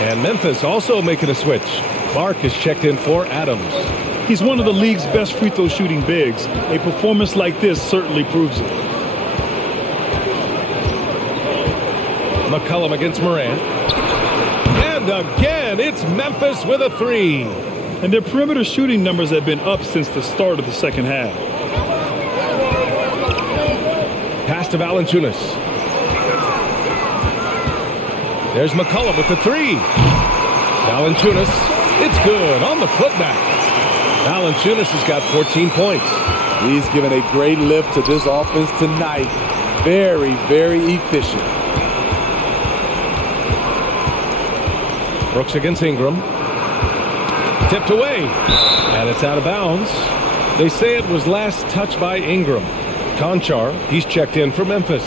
And Memphis also making a switch. Clark is checked in for Adams. He's one of the league's best free throw shooting bigs. A performance like this certainly proves it. McCollum against Morant. And again, it's Memphis with a three. And their perimeter shooting numbers have been up since the start of the second half. Pass to Valanciunas. There's McCollum with the three. Valanciunas, it's good on the putback. Valanciunas has got 14 points. He's given a great lift to this offense tonight. Very, very efficient. Brooks against Ingram. Tipped away. And it's out of bounds. They say it was last touched by Ingram. Conchar, he's checked in for Memphis.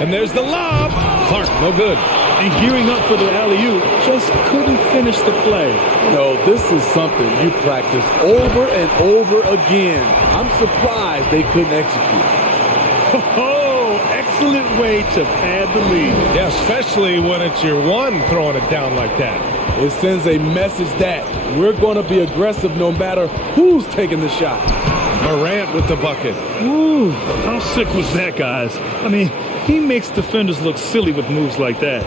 And there's the lob. Clark, no good. And gearing up for the alley-oop, just couldn't finish the play. No, this is something you practice over and over again. I'm surprised they couldn't execute. Oh, excellent way to pad the lead. Yeah, especially when it's your one throwing it down like that. It sends a message that we're going to be aggressive no matter who's taking the shot. Morant with the bucket. Ooh, how sick was that, guys? I mean, he makes defenders look silly with moves like that.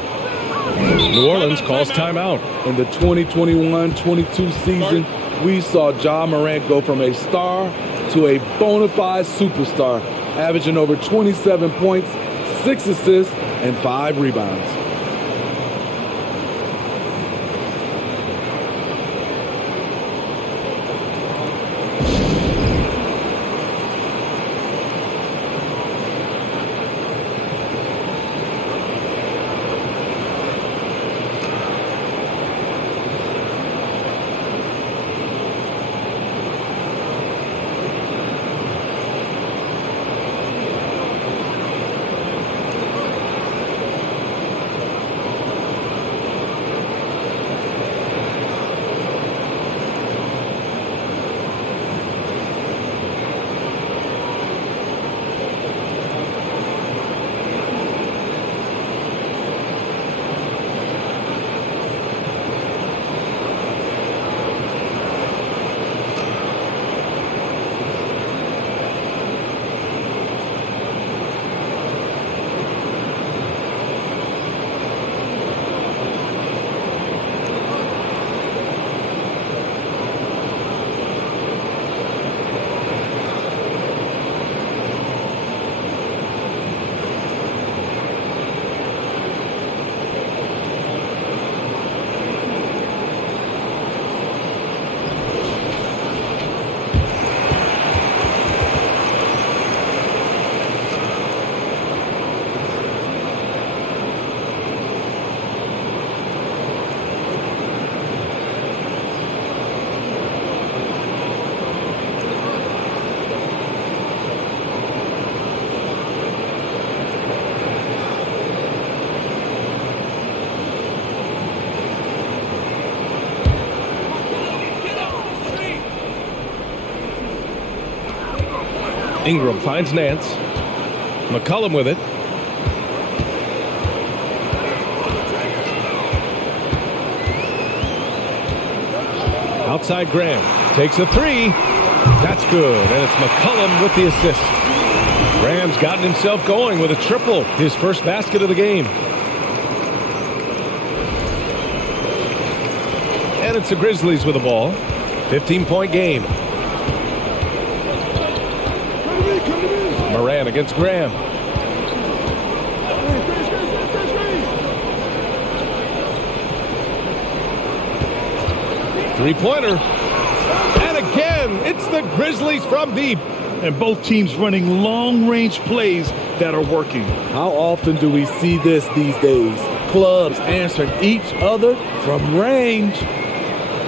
New Orleans calls timeout. In the 2021-22 season, we saw Ja Morant go from a star to a bona fide superstar, averaging over 27 points, 6 assists, and 5 rebounds. Ingram finds Nance. McCollum with it. Outside Graham. Takes a three. That's good. And it's McCollum with the assist. Graham's gotten himself going with a triple. His first basket of the game. And it's the Grizzlies with the ball. 15-point game. Moran against Graham. Three-pointer. And again, it's the Grizzlies from deep. And both teams running long-range plays that are working. How often do we see this these days? Clubs answering each other from range.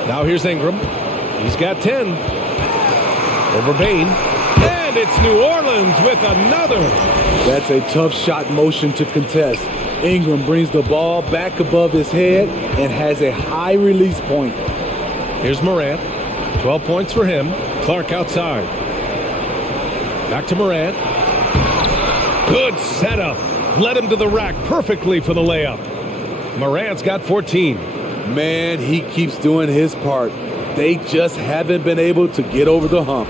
Now here's Ingram. He's got 10. Over Bain. And it's New Orleans with another. That's a tough shot motion to contest. Ingram brings the ball back above his head and has a high release point. Here's Morant. 12 points for him. Clark outside. Back to Morant. Good setup. Led him to the rack perfectly for the layup. Morant's got 14. Man, he keeps doing his part. They just haven't been able to get over the hump.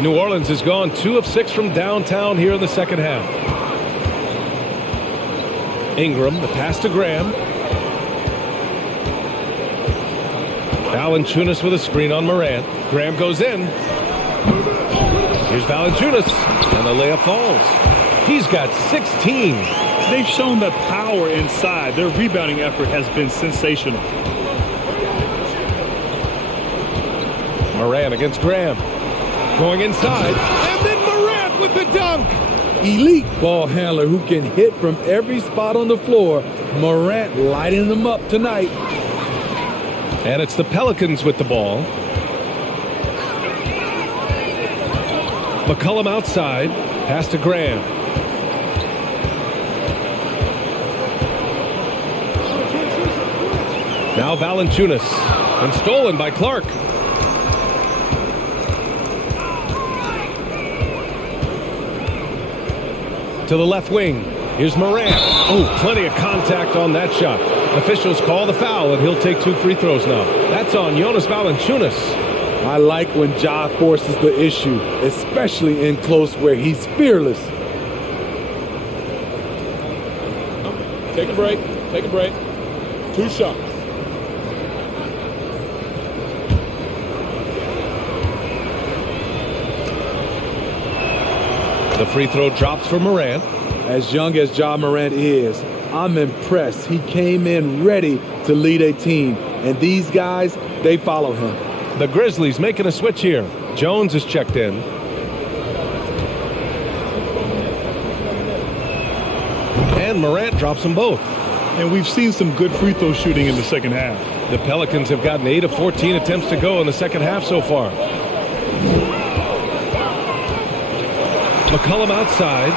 New Orleans has gone 2 of 6 from downtown here in the second half. Ingram, the pass to Graham. Valanciunas with a screen on Morant. Graham goes in. Here's Valanciunas, and the layup falls. He's got 16. They've shown that power inside. Their rebounding effort has been sensational. Morant against Graham. Going inside, and then Morant with the dunk. Elite ball handler who can hit from every spot on the floor. Morant lighting them up tonight. And it's the Pelicans with the ball. McCollum outside. Pass to Graham. Now Valanciunas. And stolen by Clark. To the left wing. Here's Morant. Oh, plenty of contact on that shot. Officials call the foul, and he'll take 2 free throws now. That's on Jonas Valanciunas. I like when Ja forces the issue, especially in close where he's fearless. Take a break. Take a break. 2 shots. The free throw drops for Morant. As young as Ja Morant is, I'm impressed. He came in ready to lead a team, and these guys, they follow him. The Grizzlies making a switch here. Jones is checked in. And Morant drops them both. And we've seen some good free throw shooting in the second half. The Pelicans have gotten 8 of 14 attempts to go in the second half so far. McCollum outside.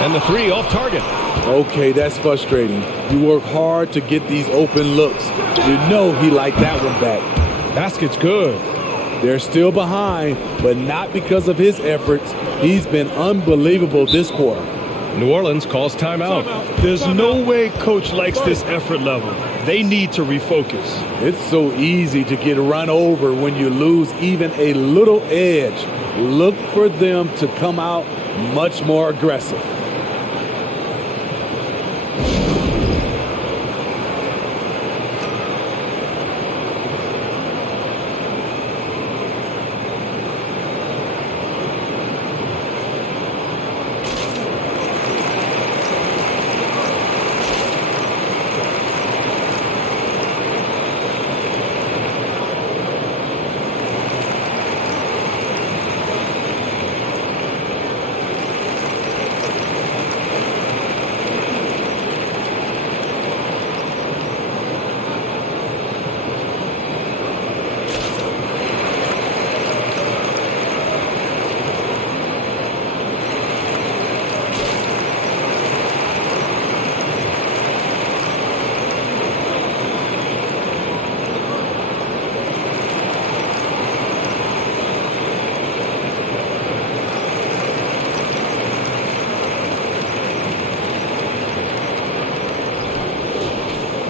And the 3 off target. Okay, that's frustrating. You work hard to get these open looks. You know he liked that one back. Basket's good. They're still behind, but not because of his efforts. He's been unbelievable this quarter. New Orleans calls timeout. There's no way coach likes this effort level. They need to refocus. It's so easy to get run over when you lose even a little edge. Look for them to come out much more aggressive.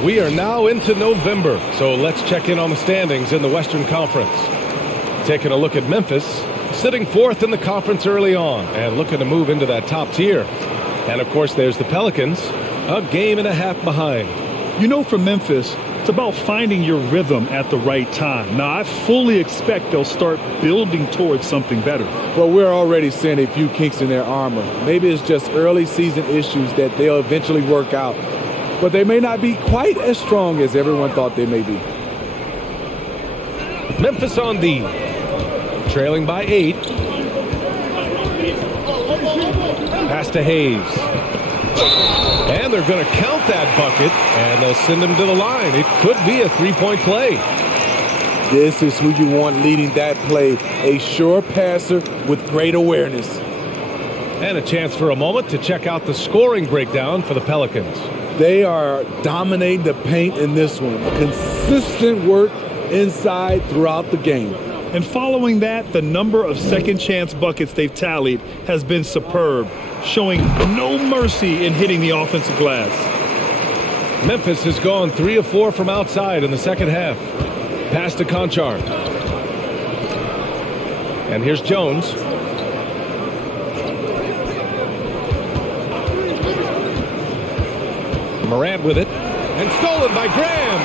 We are now into November, so let's check in on the standings in the Western Conference. Taking a look at Memphis, sitting 4th in the conference early on and looking to move into that top tier. And, of course, there's the Pelicans, a game and a half behind. For Memphis, it's about finding your rhythm at the right time. Now, I fully expect they'll start building towards something better. But we're already seeing a few kinks in their armor. Maybe it's just early season issues that they'll eventually work out. But they may not be quite as strong as everyone thought they may be. Memphis on D, trailing by 8. Pass to Hayes. And they're going to count that bucket, and they'll send him to the line. It could be a three-point play. This is who you want leading that play, a sure passer with great awareness. And a chance for a moment to check out the scoring breakdown for the Pelicans. They are dominating the paint in this one. Consistent work inside throughout the game. And following that, the number of second chance buckets they've tallied has been superb, showing no mercy in hitting the offensive glass. Memphis has gone 3 of 4 from outside in the second half. Pass to Conchar. And here's Jones. Morant with it. And stolen by Graham.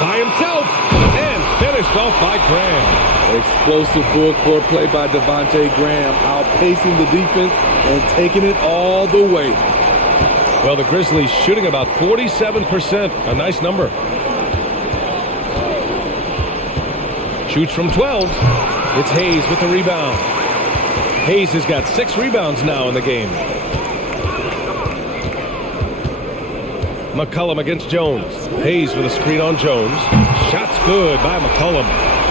By himself. And finished off by Graham. Explosive full-court play by Devontae Graham, outpacing the defense and taking it all the way. Well, the Grizzlies shooting about 47%. A nice number. Shoots from 12. It's Hayes with the rebound. Hayes has got 6 rebounds now in the game. McCollum against Jones. Hayes with a screen on Jones. Shot's good by McCollum.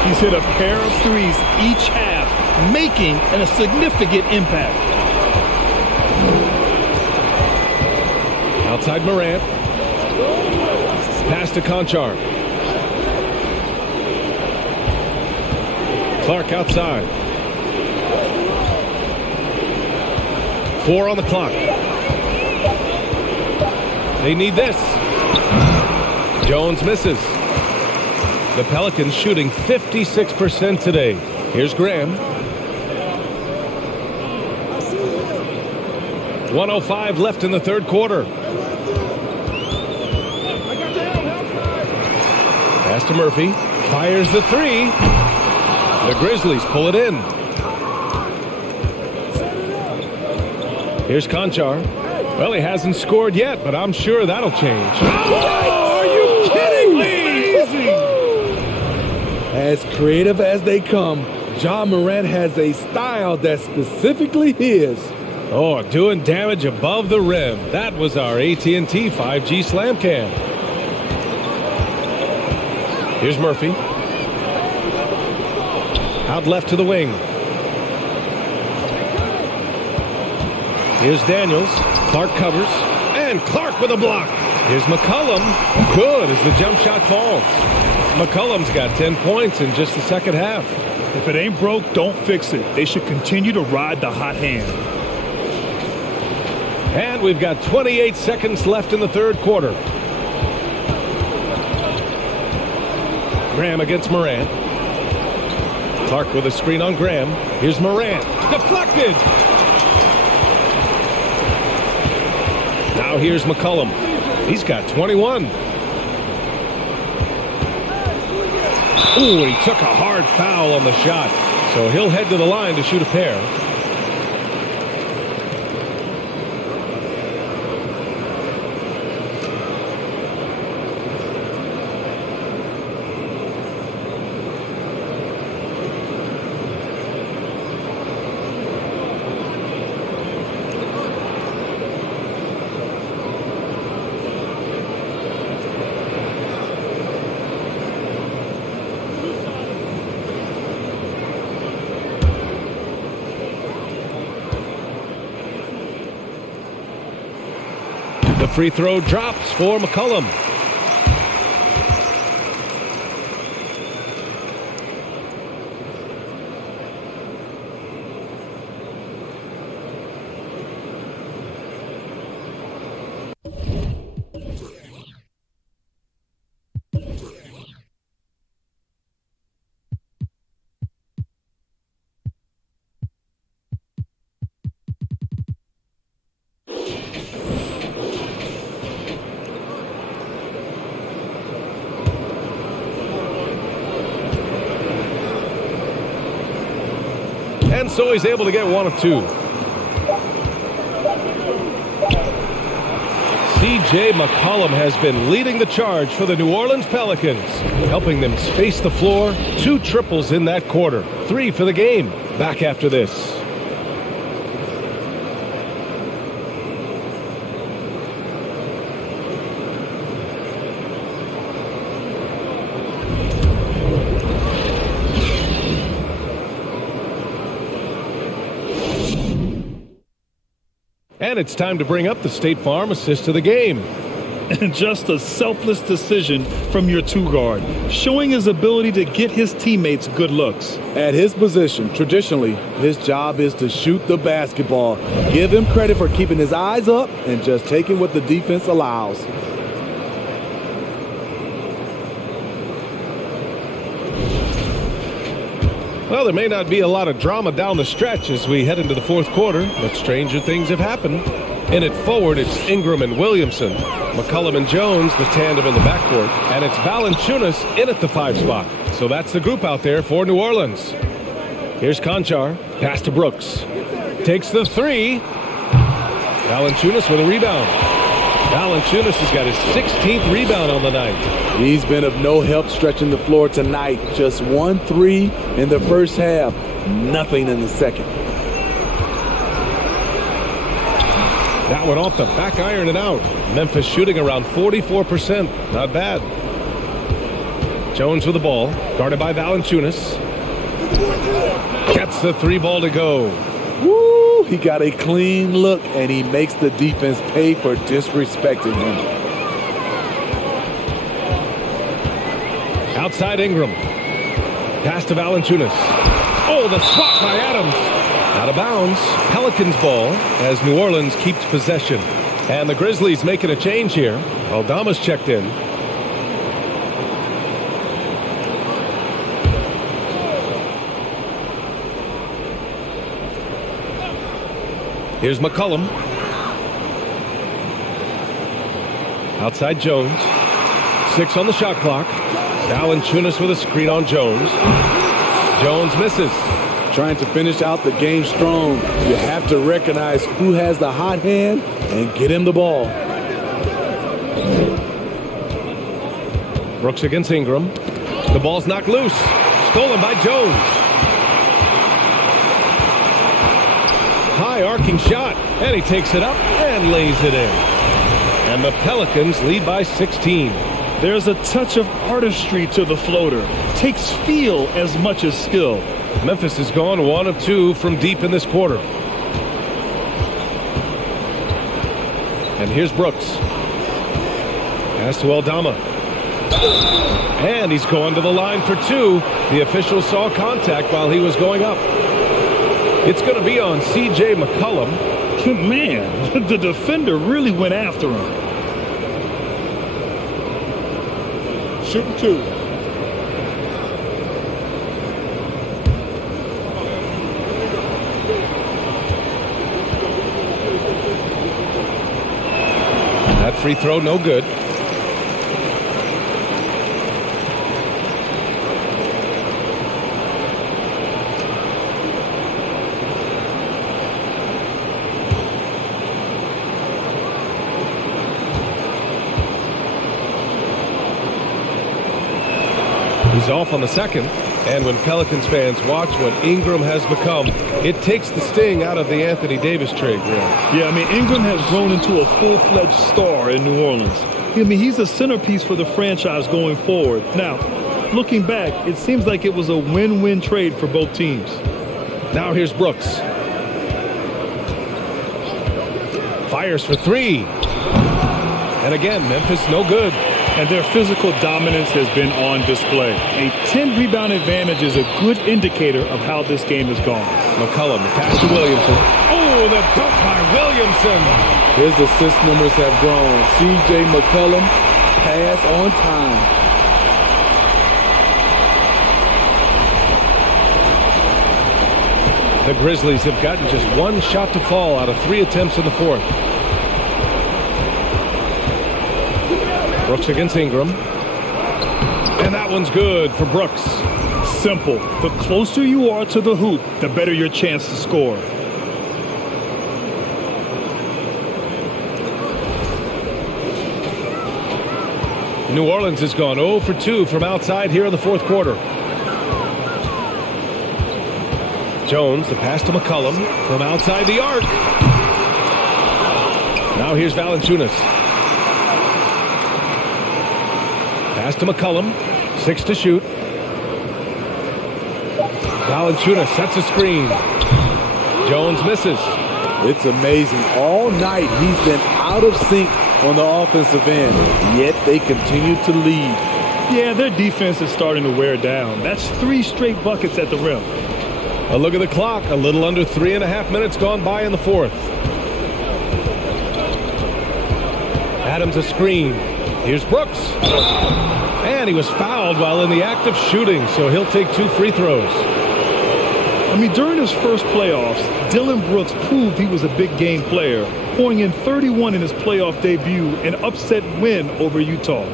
He's hit a pair of threes each half, making a significant impact. Outside Morant. Pass to Conchar. Clark outside. 4 on the clock. They need this. Jones misses. The Pelicans shooting 56% today. Here's Graham. 1:05 left in the third quarter. Pass to Murphy. Fires the 3. The Grizzlies pull it in. Here's Conchar. Well, he hasn't scored yet, but I'm sure that'll change. Oh, are you kidding me? As creative as they come, Ja Morant has a style that's specifically his. Oh, doing damage above the rim. That was our AT&T 5G slam cam. Here's Murphy. Out left to the wing. Here's Daniels. Clark covers. And Clark with a block. Here's McCollum. Good as the jump shot falls. McCollum's got 10 points in just the second half. If it ain't broke, don't fix it. They should continue to ride the hot hand. And we've got 28 seconds left in the third quarter. Graham against Morant. Clark with a screen on Graham. Here's Morant. Deflected. Now here's McCollum. He's got 21. Ooh, he took a hard foul on the shot. So he'll head to the line to shoot a pair. The free throw drops for McCollum. And so he's able to get one of two. C.J. McCollum has been leading the charge for the New Orleans Pelicans, helping them space the floor. 2 triples in that quarter. 3 for the game. Back after this. And it's time to bring up the State Farm assist of the game. And just a selfless decision from your 2-guard, showing his ability to get his teammates good looks. At his position, traditionally, his job is to shoot the basketball. Give him credit for keeping his eyes up and just taking what the defense allows. Well, there may not be a lot of drama down the stretch as we head into the fourth quarter, but stranger things have happened. In it forward, it's Ingram and Williamson. McCollum and Jones, the tandem in the backcourt. And it's Valanciunas in at the 5 spot. So that's the group out there for New Orleans. Here's Conchar. Pass to Brooks. Takes the 3. Valanciunas with a rebound. Valanciunas has got his 16th rebound on the night. He's been of no help stretching the floor tonight. Just 1 3 in the first half. Nothing in the second. That one off the back iron and out. Memphis shooting around 44%. Not bad. Jones with the ball. Guarded by Valanciunas. Gets the 3 ball to go. Woo! He got a clean look, and he makes the defense pay for disrespecting him. Outside Ingram. Pass to Valanciunas. Oh, the swat by Adams. Out of bounds. Pelicans ball as New Orleans keeps possession. And the Grizzlies making a change here. Aldama's checked in. Here's McCollum. Outside Jones. 6 on the shot clock. Valanciunas with a screen on Jones. Jones misses. Trying to finish out the game strong, you have to recognize who has the hot hand and get him the ball. Brooks against Ingram. The ball's knocked loose. Stolen by Jones. High arcing shot. And he takes it up and lays it in. And the Pelicans lead by 16. There's a touch of artistry to the floater. Takes feel as much as skill. Memphis has gone 1 of 2 from deep in this quarter. And here's Brooks. Pass to Aldama. And he's going to the line for 2. The official saw contact while he was going up. It's going to be on C.J. McCollum. Man, the defender really went after him. Shooting 2. That free throw, no good. He's off on the second. And when Pelicans fans watch what Ingram has become, it takes the sting out of the Anthony Davis trade. Yeah, I mean, Ingram has grown into a full-fledged star in New Orleans. I mean, he's a centerpiece for the franchise going forward. Now, looking back, it seems like it was a win-win trade for both teams. Now here's Brooks. Fires for 3. And again, Memphis no good. And their physical dominance has been on display. A 10-rebound advantage is a good indicator of how this game has gone. McCollum, the pass to Williamson. Oh, the dunk by Williamson. His assist numbers have grown. C.J. McCollum, pass on time. The Grizzlies have gotten just 1 shot to fall out of 3 attempts in the fourth. Brooks against Ingram. And that one's good for Brooks. Simple. The closer you are to the hoop, the better your chance to score. New Orleans has gone 0 for 2 from outside here in the fourth quarter. Jones, the pass to McCollum from outside the arc. Now here's Valanciunas. Pass to McCollum. 6 to shoot. Valanciunas sets a screen. Jones misses. It's amazing. All night he's been out of sync on the offensive end, yet they continue to lead. Yeah, their defense is starting to wear down. That's 3 straight buckets at the rim. A look at the clock. A little under 3.5 minutes gone by in the fourth. Adams a screen. Here's Brooks. And he was fouled while in the act of shooting, so he'll take 2 free throws. I mean, during his first playoffs, Dillon Brooks proved he was a big game player, pouring in 31 in his playoff debut, an upset win over Utah.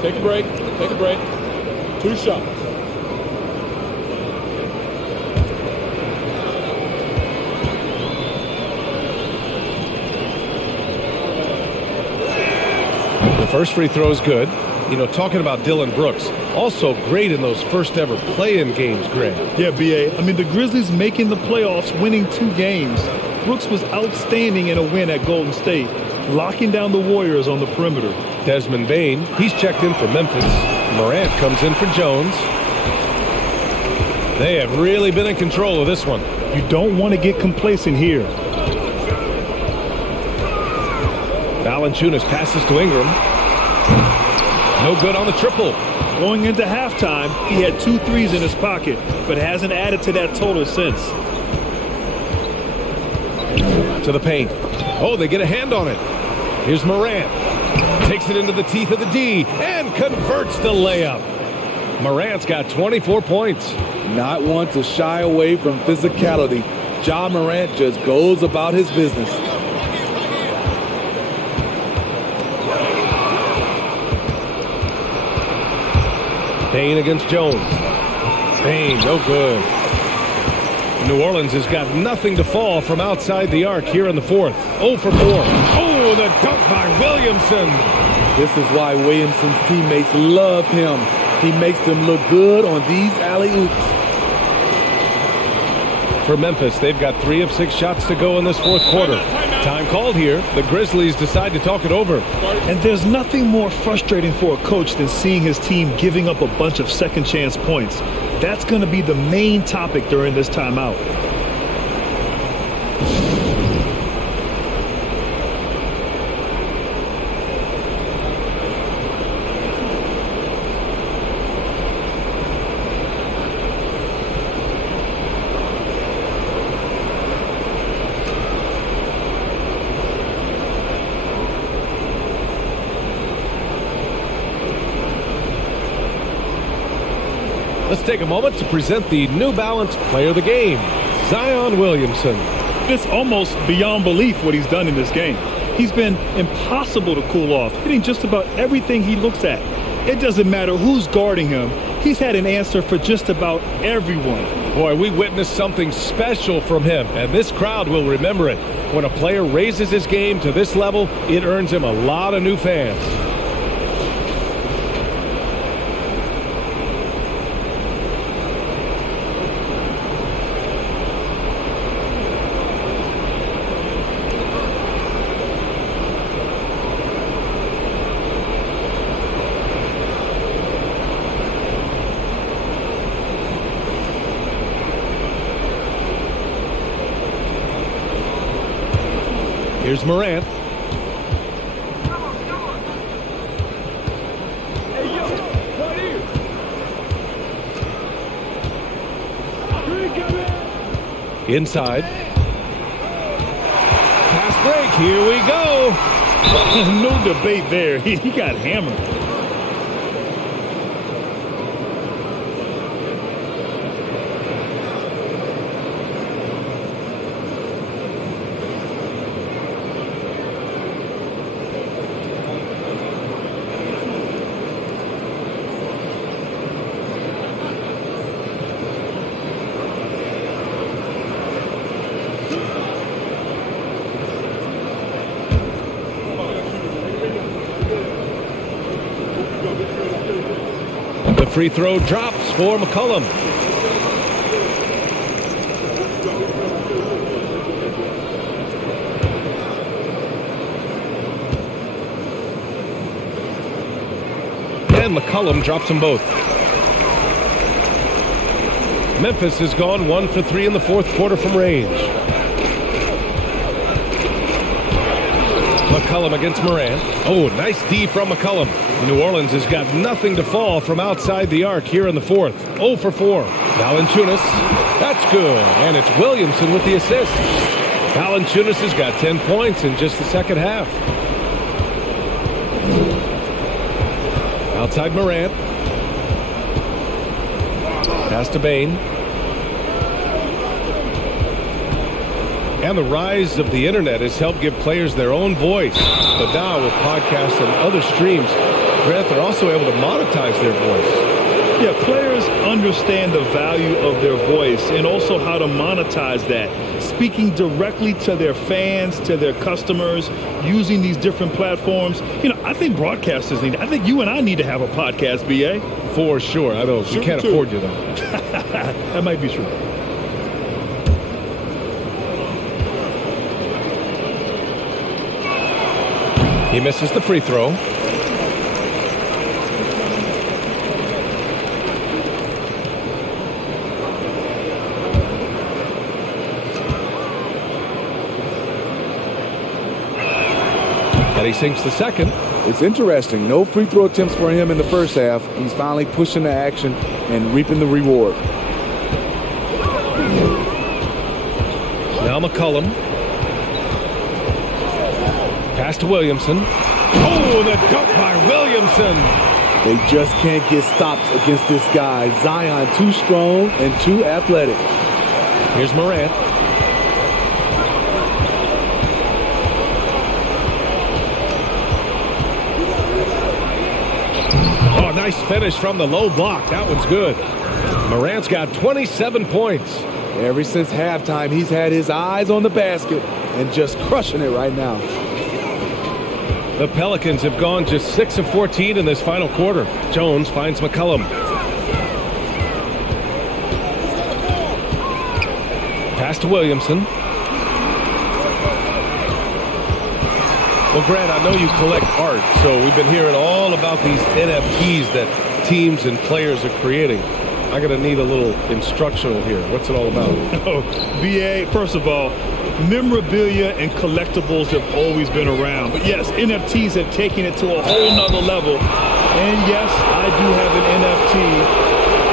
Take a break. Take a break. 2 shots. The first free throw is good. You know, talking about Dillon Brooks, also great in those first ever play-in games, Greg. Yeah, B.A. I mean, the Grizzlies making the playoffs, winning 2 games. Brooks was outstanding in a win at Golden State, locking down the Warriors on the perimeter. Desmond Bane, he's checked in for Memphis. Morant comes in for Jones. They have really been in control of this one. You don't want to get complacent here. Valanciunas passes to Ingram. No good on the triple. Going into halftime, he had 2 threes in his pocket, but hasn't added to that total since. To the paint. Oh, they get a hand on it. Here's Morant. Takes it into the teeth of the D and converts the layup. Morant's got 24 points. Not one to shy away from physicality. Ja Morant just goes about his business. Payne against Jones. Payne, no good. New Orleans has got nothing to fall from outside the arc here in the fourth. 0 for 4. Oh, the dunk by Williamson. This is why Williamson's teammates love him. He makes them look good on these alley-oops. For Memphis, they've got 3 of 6 shots to go in this fourth quarter. Time called here. The Grizzlies decide to talk it over. And there's nothing more frustrating for a coach than seeing his team giving up a bunch of second chance points. That's going to be the main topic during this timeout. Let's take a moment to present the New Balance Player of the Game, Zion Williamson. It's almost beyond belief what he's done in this game. He's been impossible to cool off, hitting just about everything he looks at. It doesn't matter who's guarding him. He's had an answer for just about everyone. Boy, we witnessed something special from him, and this crowd will remember it. When a player raises his game to this level, it earns him a lot of new fans. Here's Morant. Inside. Fast break. Here we go. No debate there. He got hammered. free throw drops for McCollum. And McCollum drops them both. Memphis has gone 1 for 3 in the fourth quarter from range. McCollum against Morant. Oh, nice D from McCollum. New Orleans has got nothing to fall from outside the arc here in the fourth. 0 for 4. Valanciunas. That's good. And it's Williamson with the assist. Valanciunas has got 10 points in just the second half. Outside Morant. Pass to Bane. And the rise of the internet has helped give players their own voice. But now with podcasts and other streams, Grant, they're also able to monetize their voice. Yeah, players understand the value of their voice and also how to monetize that. Speaking directly to their fans, to their customers, using these different platforms. You know, I think broadcasters need, I think you and I need to have a podcast, B.A. For sure. I know. We can't afford you, though. That might be true. He misses the free throw. And he sinks the second. It's interesting. No free throw attempts for him in the first half. He's finally pushing the action and reaping the reward. Now McCollum. Pass to Williamson. Oh, the dunk by Williamson. They just can't get stopped against this guy. Zion too strong and too athletic. Here's Morant. Oh, nice finish from the low block. That one's good. Morant's got 27 points. Ever since halftime, he's had his eyes on the basket and just crushing it right now. The Pelicans have gone just 6 of 14 in this final quarter. Jones finds McCollum. Pass to Williamson. Well, Grant, I know you collect art, so we've been hearing all about these NFTs that teams and players are creating. I'm going to need a little instructional here. What's it all about? Oh, BA, first of all, memorabilia and collectibles have always been around. But yes, NFTs have taken it to a whole nother level. And yes, I do have an NFT.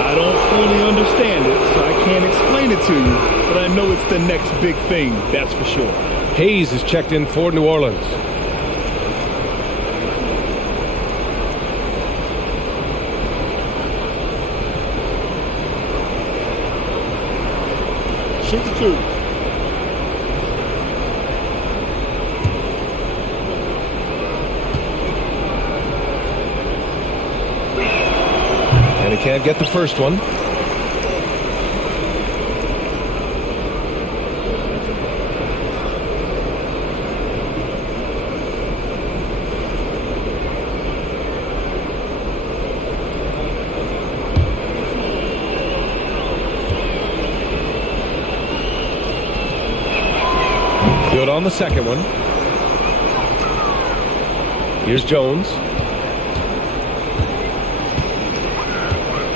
I don't fully understand it, so I can't explain it to you. But I know it's the next big thing, that's for sure. Hayes is checked in for New Orleans. Shoot the two. And he can't get the first one. Good on the second one. Here's Jones.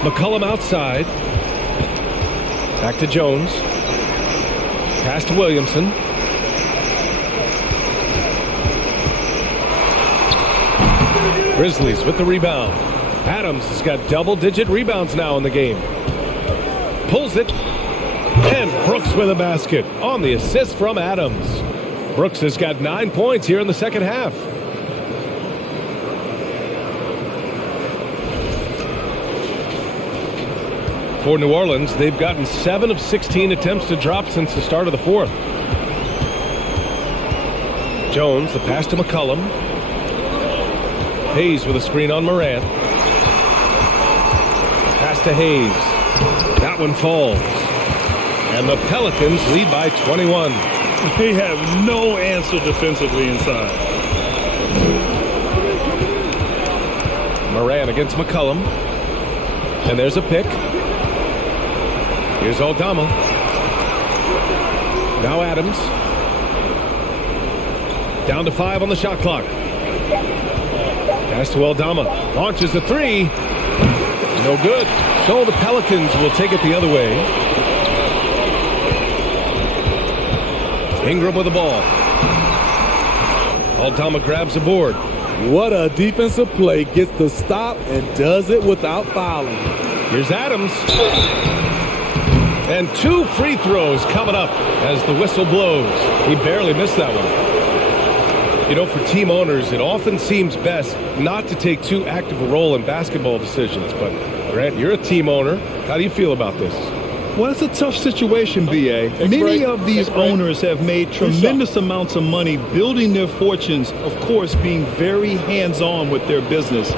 McCollum outside. Back to Jones. Pass to Williamson. Grizzlies with the rebound. Adams has got double-digit rebounds now in the game. Pulls it. And Brooks with a basket on the assist from Adams. Brooks has got 9 points here in the second half. For New Orleans, they've gotten 7 of 16 attempts to drop since the start of the fourth. Jones, the pass to McCollum. Hayes with a screen on Morant. Pass to Hayes. That one falls. And the Pelicans lead by 21. They have no answer defensively inside. Morant against McCollum. And there's a pick. Here's Aldama. Now Adams. Down to 5 on the shot clock. Pass to Aldama. Launches a 3. No good. So the Pelicans will take it the other way. Ingram with the ball. Aldama grabs the board. What a defensive play. Gets the stop and does it without fouling. Here's Adams. And 2 free throws coming up as the whistle blows. He barely missed that one. You know, for team owners, it often seems best not to take too active a role in basketball decisions. But, Grant, you're a team owner. How do you feel about this? Well, it's a tough situation, B.A. Many of these owners have made tremendous amounts of money building their fortunes, of course, being very hands-on with their business.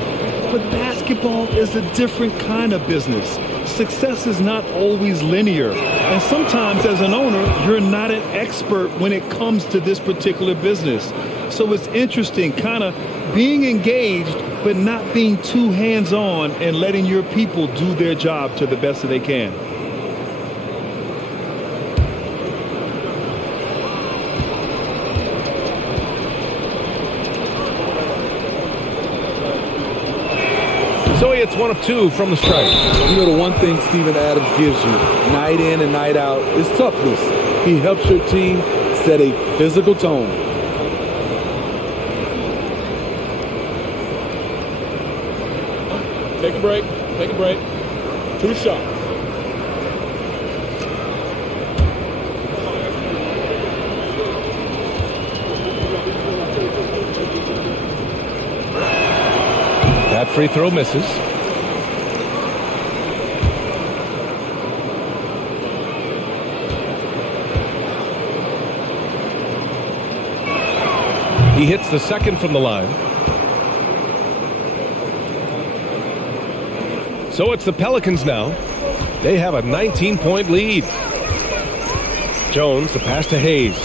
But basketball is a different kind of business. Success is not always linear. And sometimes, as an owner, you're not an expert when it comes to this particular business. So it's interesting, kind of being engaged, but not being too hands-on and letting your people do their job to the best that they can. So he hits 1 of 2 from the strike. You know, the one thing Steven Adams gives you, night in and night out, is toughness. He helps your team set a physical tone. Take a break. Take a break. 2 shots. That free throw misses. He hits the second from the line. So it's the Pelicans now. They have a 19-point lead. Jones, the pass to Hayes.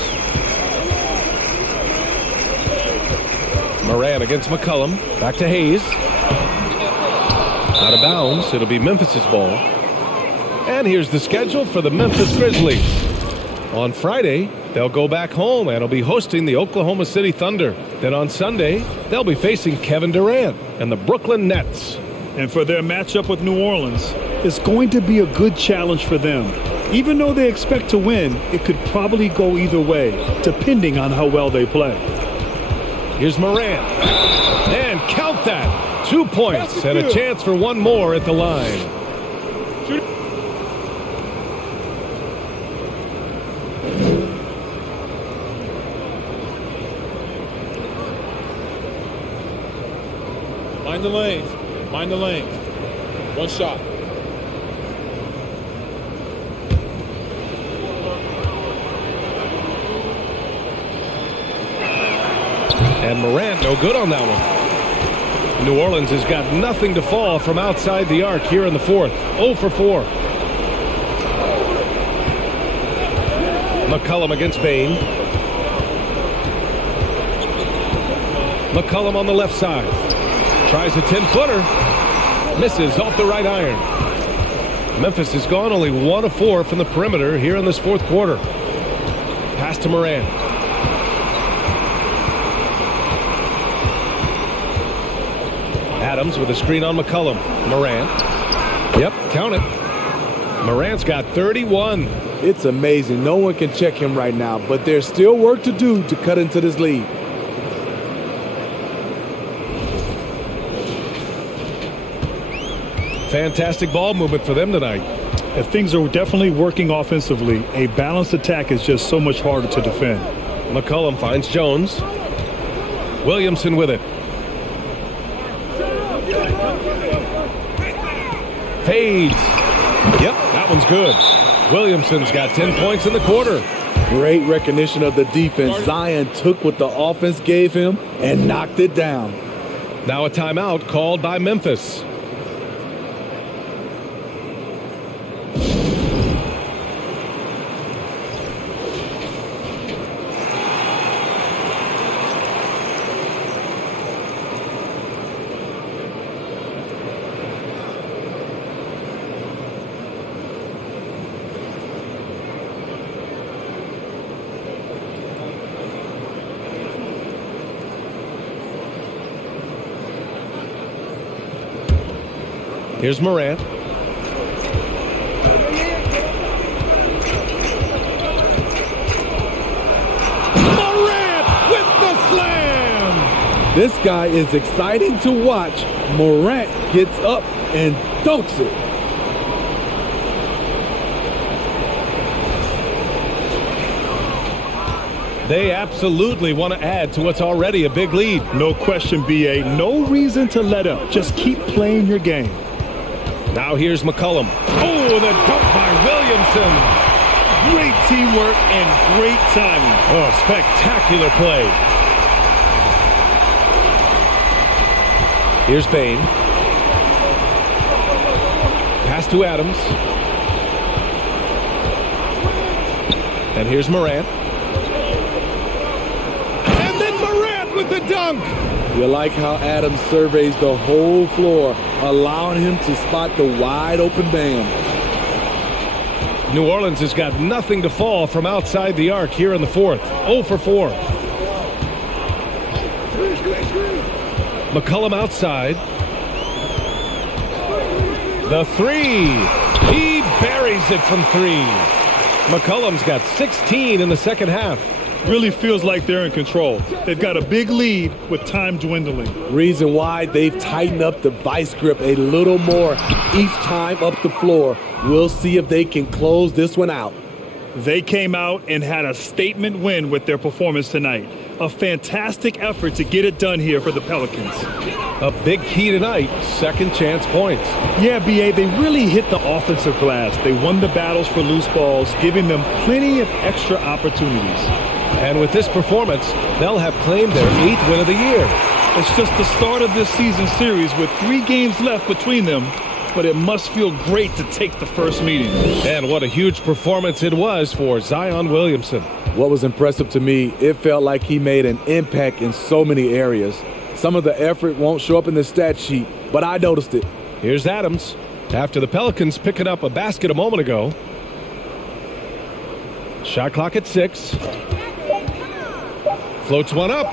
Moran against McCollum. Back to Hayes. Out of bounds. It'll be Memphis's ball. And here's the schedule for the Memphis Grizzlies. On Friday, they'll go back home and will be hosting the Oklahoma City Thunder. Then on Sunday, they'll be facing Kevin Durant and the Brooklyn Nets. And for their matchup with New Orleans, it's going to be a good challenge for them. Even though they expect to win, it could probably go either way, depending on how well they play. Here's Moran. And count that. 2 points and a chance for one more at the line. Mind the lanes. Mind the lanes. 1 shot. And Morant, no good on that one. New Orleans has got nothing to fall from outside the arc here in the fourth. 0 for 4. McCollum against Bain. McCollum on the left side. Tries a 10-footer. Misses off the right iron. Memphis has gone only 1 of 4 from the perimeter here in this fourth quarter. Pass to Morant. Adams with a screen on McCollum. Morant. Yep, count it. Morant's got 31. It's amazing. No one can check him right now, but there's still work to do to cut into this lead. Fantastic ball movement for them tonight. If things are definitely working offensively, a balanced attack is just so much harder to defend. McCollum finds Jones. Williamson with it. Fades. Yep, that one's good. Williamson's got 10 points in the quarter. Great recognition of the defense. Zion took what the offense gave him and knocked it down. Now a timeout called by Memphis. Here's Morant. Morant with the slam! This guy is exciting to watch. Morant gets up and dunks it. They absolutely want to add to what's already a big lead. No question, B.A. No reason to let up. Just keep playing your game. Now here's McCollum. Oh, the dunk by Williamson. Great teamwork and great timing. Oh, spectacular play. Here's Bane. Pass to Adams. And here's Morant. And then Morant with the dunk. You like how Adams surveys the whole floor, allowing him to spot the wide open man. New Orleans has got nothing to fall from outside the arc here in the fourth. 0 for 4. McCollum outside. The three. He buries it from 3. McCollum's got 16 in the second half. Really feels like they're in control. They've got a big lead with time dwindling. Reason why they've tightened up the vice grip a little more each time up the floor. We'll see if they can close this one out. They came out and had a statement win with their performance tonight. A fantastic effort to get it done here for the Pelicans. A big key tonight, second chance points. Yeah, B.A., they really hit the offensive glass. They won the battles for loose balls, giving them plenty of extra opportunities. And with this performance, they'll have claimed their 8th win of the year. It's just the start of this season series with 3 games left between them, but it must feel great to take the first meeting. And what a huge performance it was for Zion Williamson. What was impressive to me, it felt like he made an impact in so many areas. Some of the effort won't show up in the stat sheet, but I noticed it. Here's Adams after the Pelicans picking up a basket a moment ago. Shot clock at 6. Floats one up.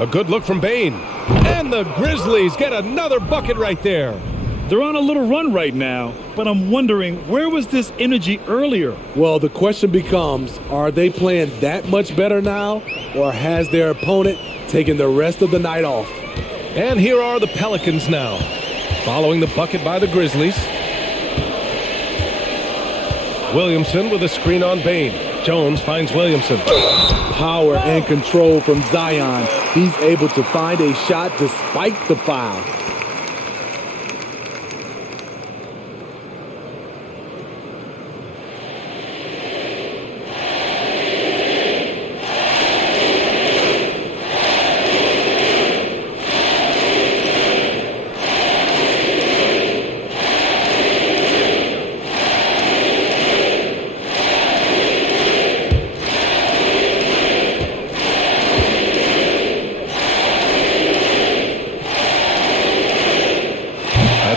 A good look from Bane. And the Grizzlies get another bucket right there. They're on a little run right now, but I'm wondering, where was this energy earlier? Well, the question becomes, are they playing that much better now, or has their opponent taken the rest of the night off? And here are the Pelicans now, following the bucket by the Grizzlies. Williamson with a screen on Bane. Jones finds Williamson. Power and control from Zion. He's able to find a shot despite the foul.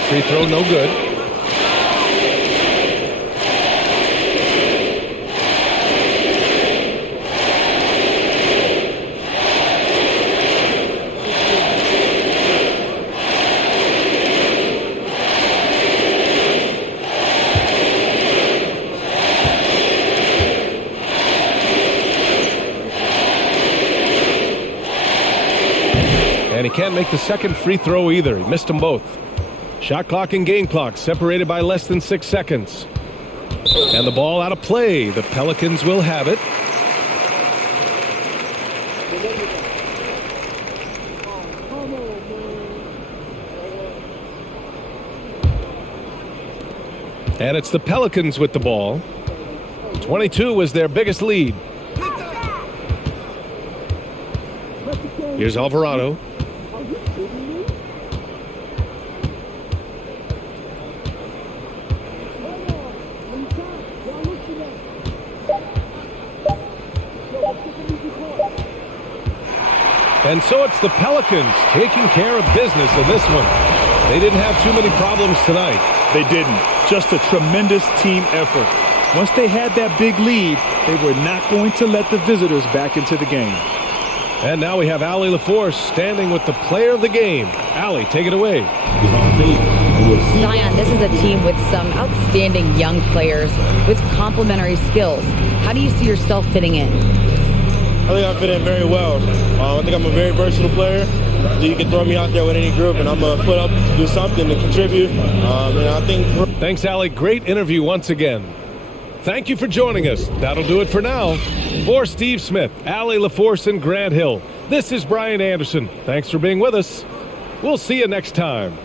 Free throw, no good. And he can't make the second free throw either. He missed them both. Shot clock and game clock separated by less than 6 seconds. And the ball out of play. The Pelicans will have it. And it's the Pelicans with the ball. 22 was their biggest lead. Here's Alvarado. And so it's the Pelicans taking care of business in this one. They didn't have too many problems tonight. They didn't. Just a tremendous team effort. Once they had that big lead, they were not going to let the visitors back into the game. And now we have Allie LaForce standing with the player of the game. Allie, take it away. Zion, this is a team with some outstanding young players with complementary skills. How do you see yourself fitting in? I think I fit in very well. I think I'm a very versatile player. So you can throw me out there with any group, and I'm going to put up, do something to contribute. And I think. Thanks, Allie. Great interview once again. Thank you for joining us. That'll do it for now. For Steve Smith, Allie LaForce, and Grant Hill, this is Brian Anderson. Thanks for being with us. We'll see you next time.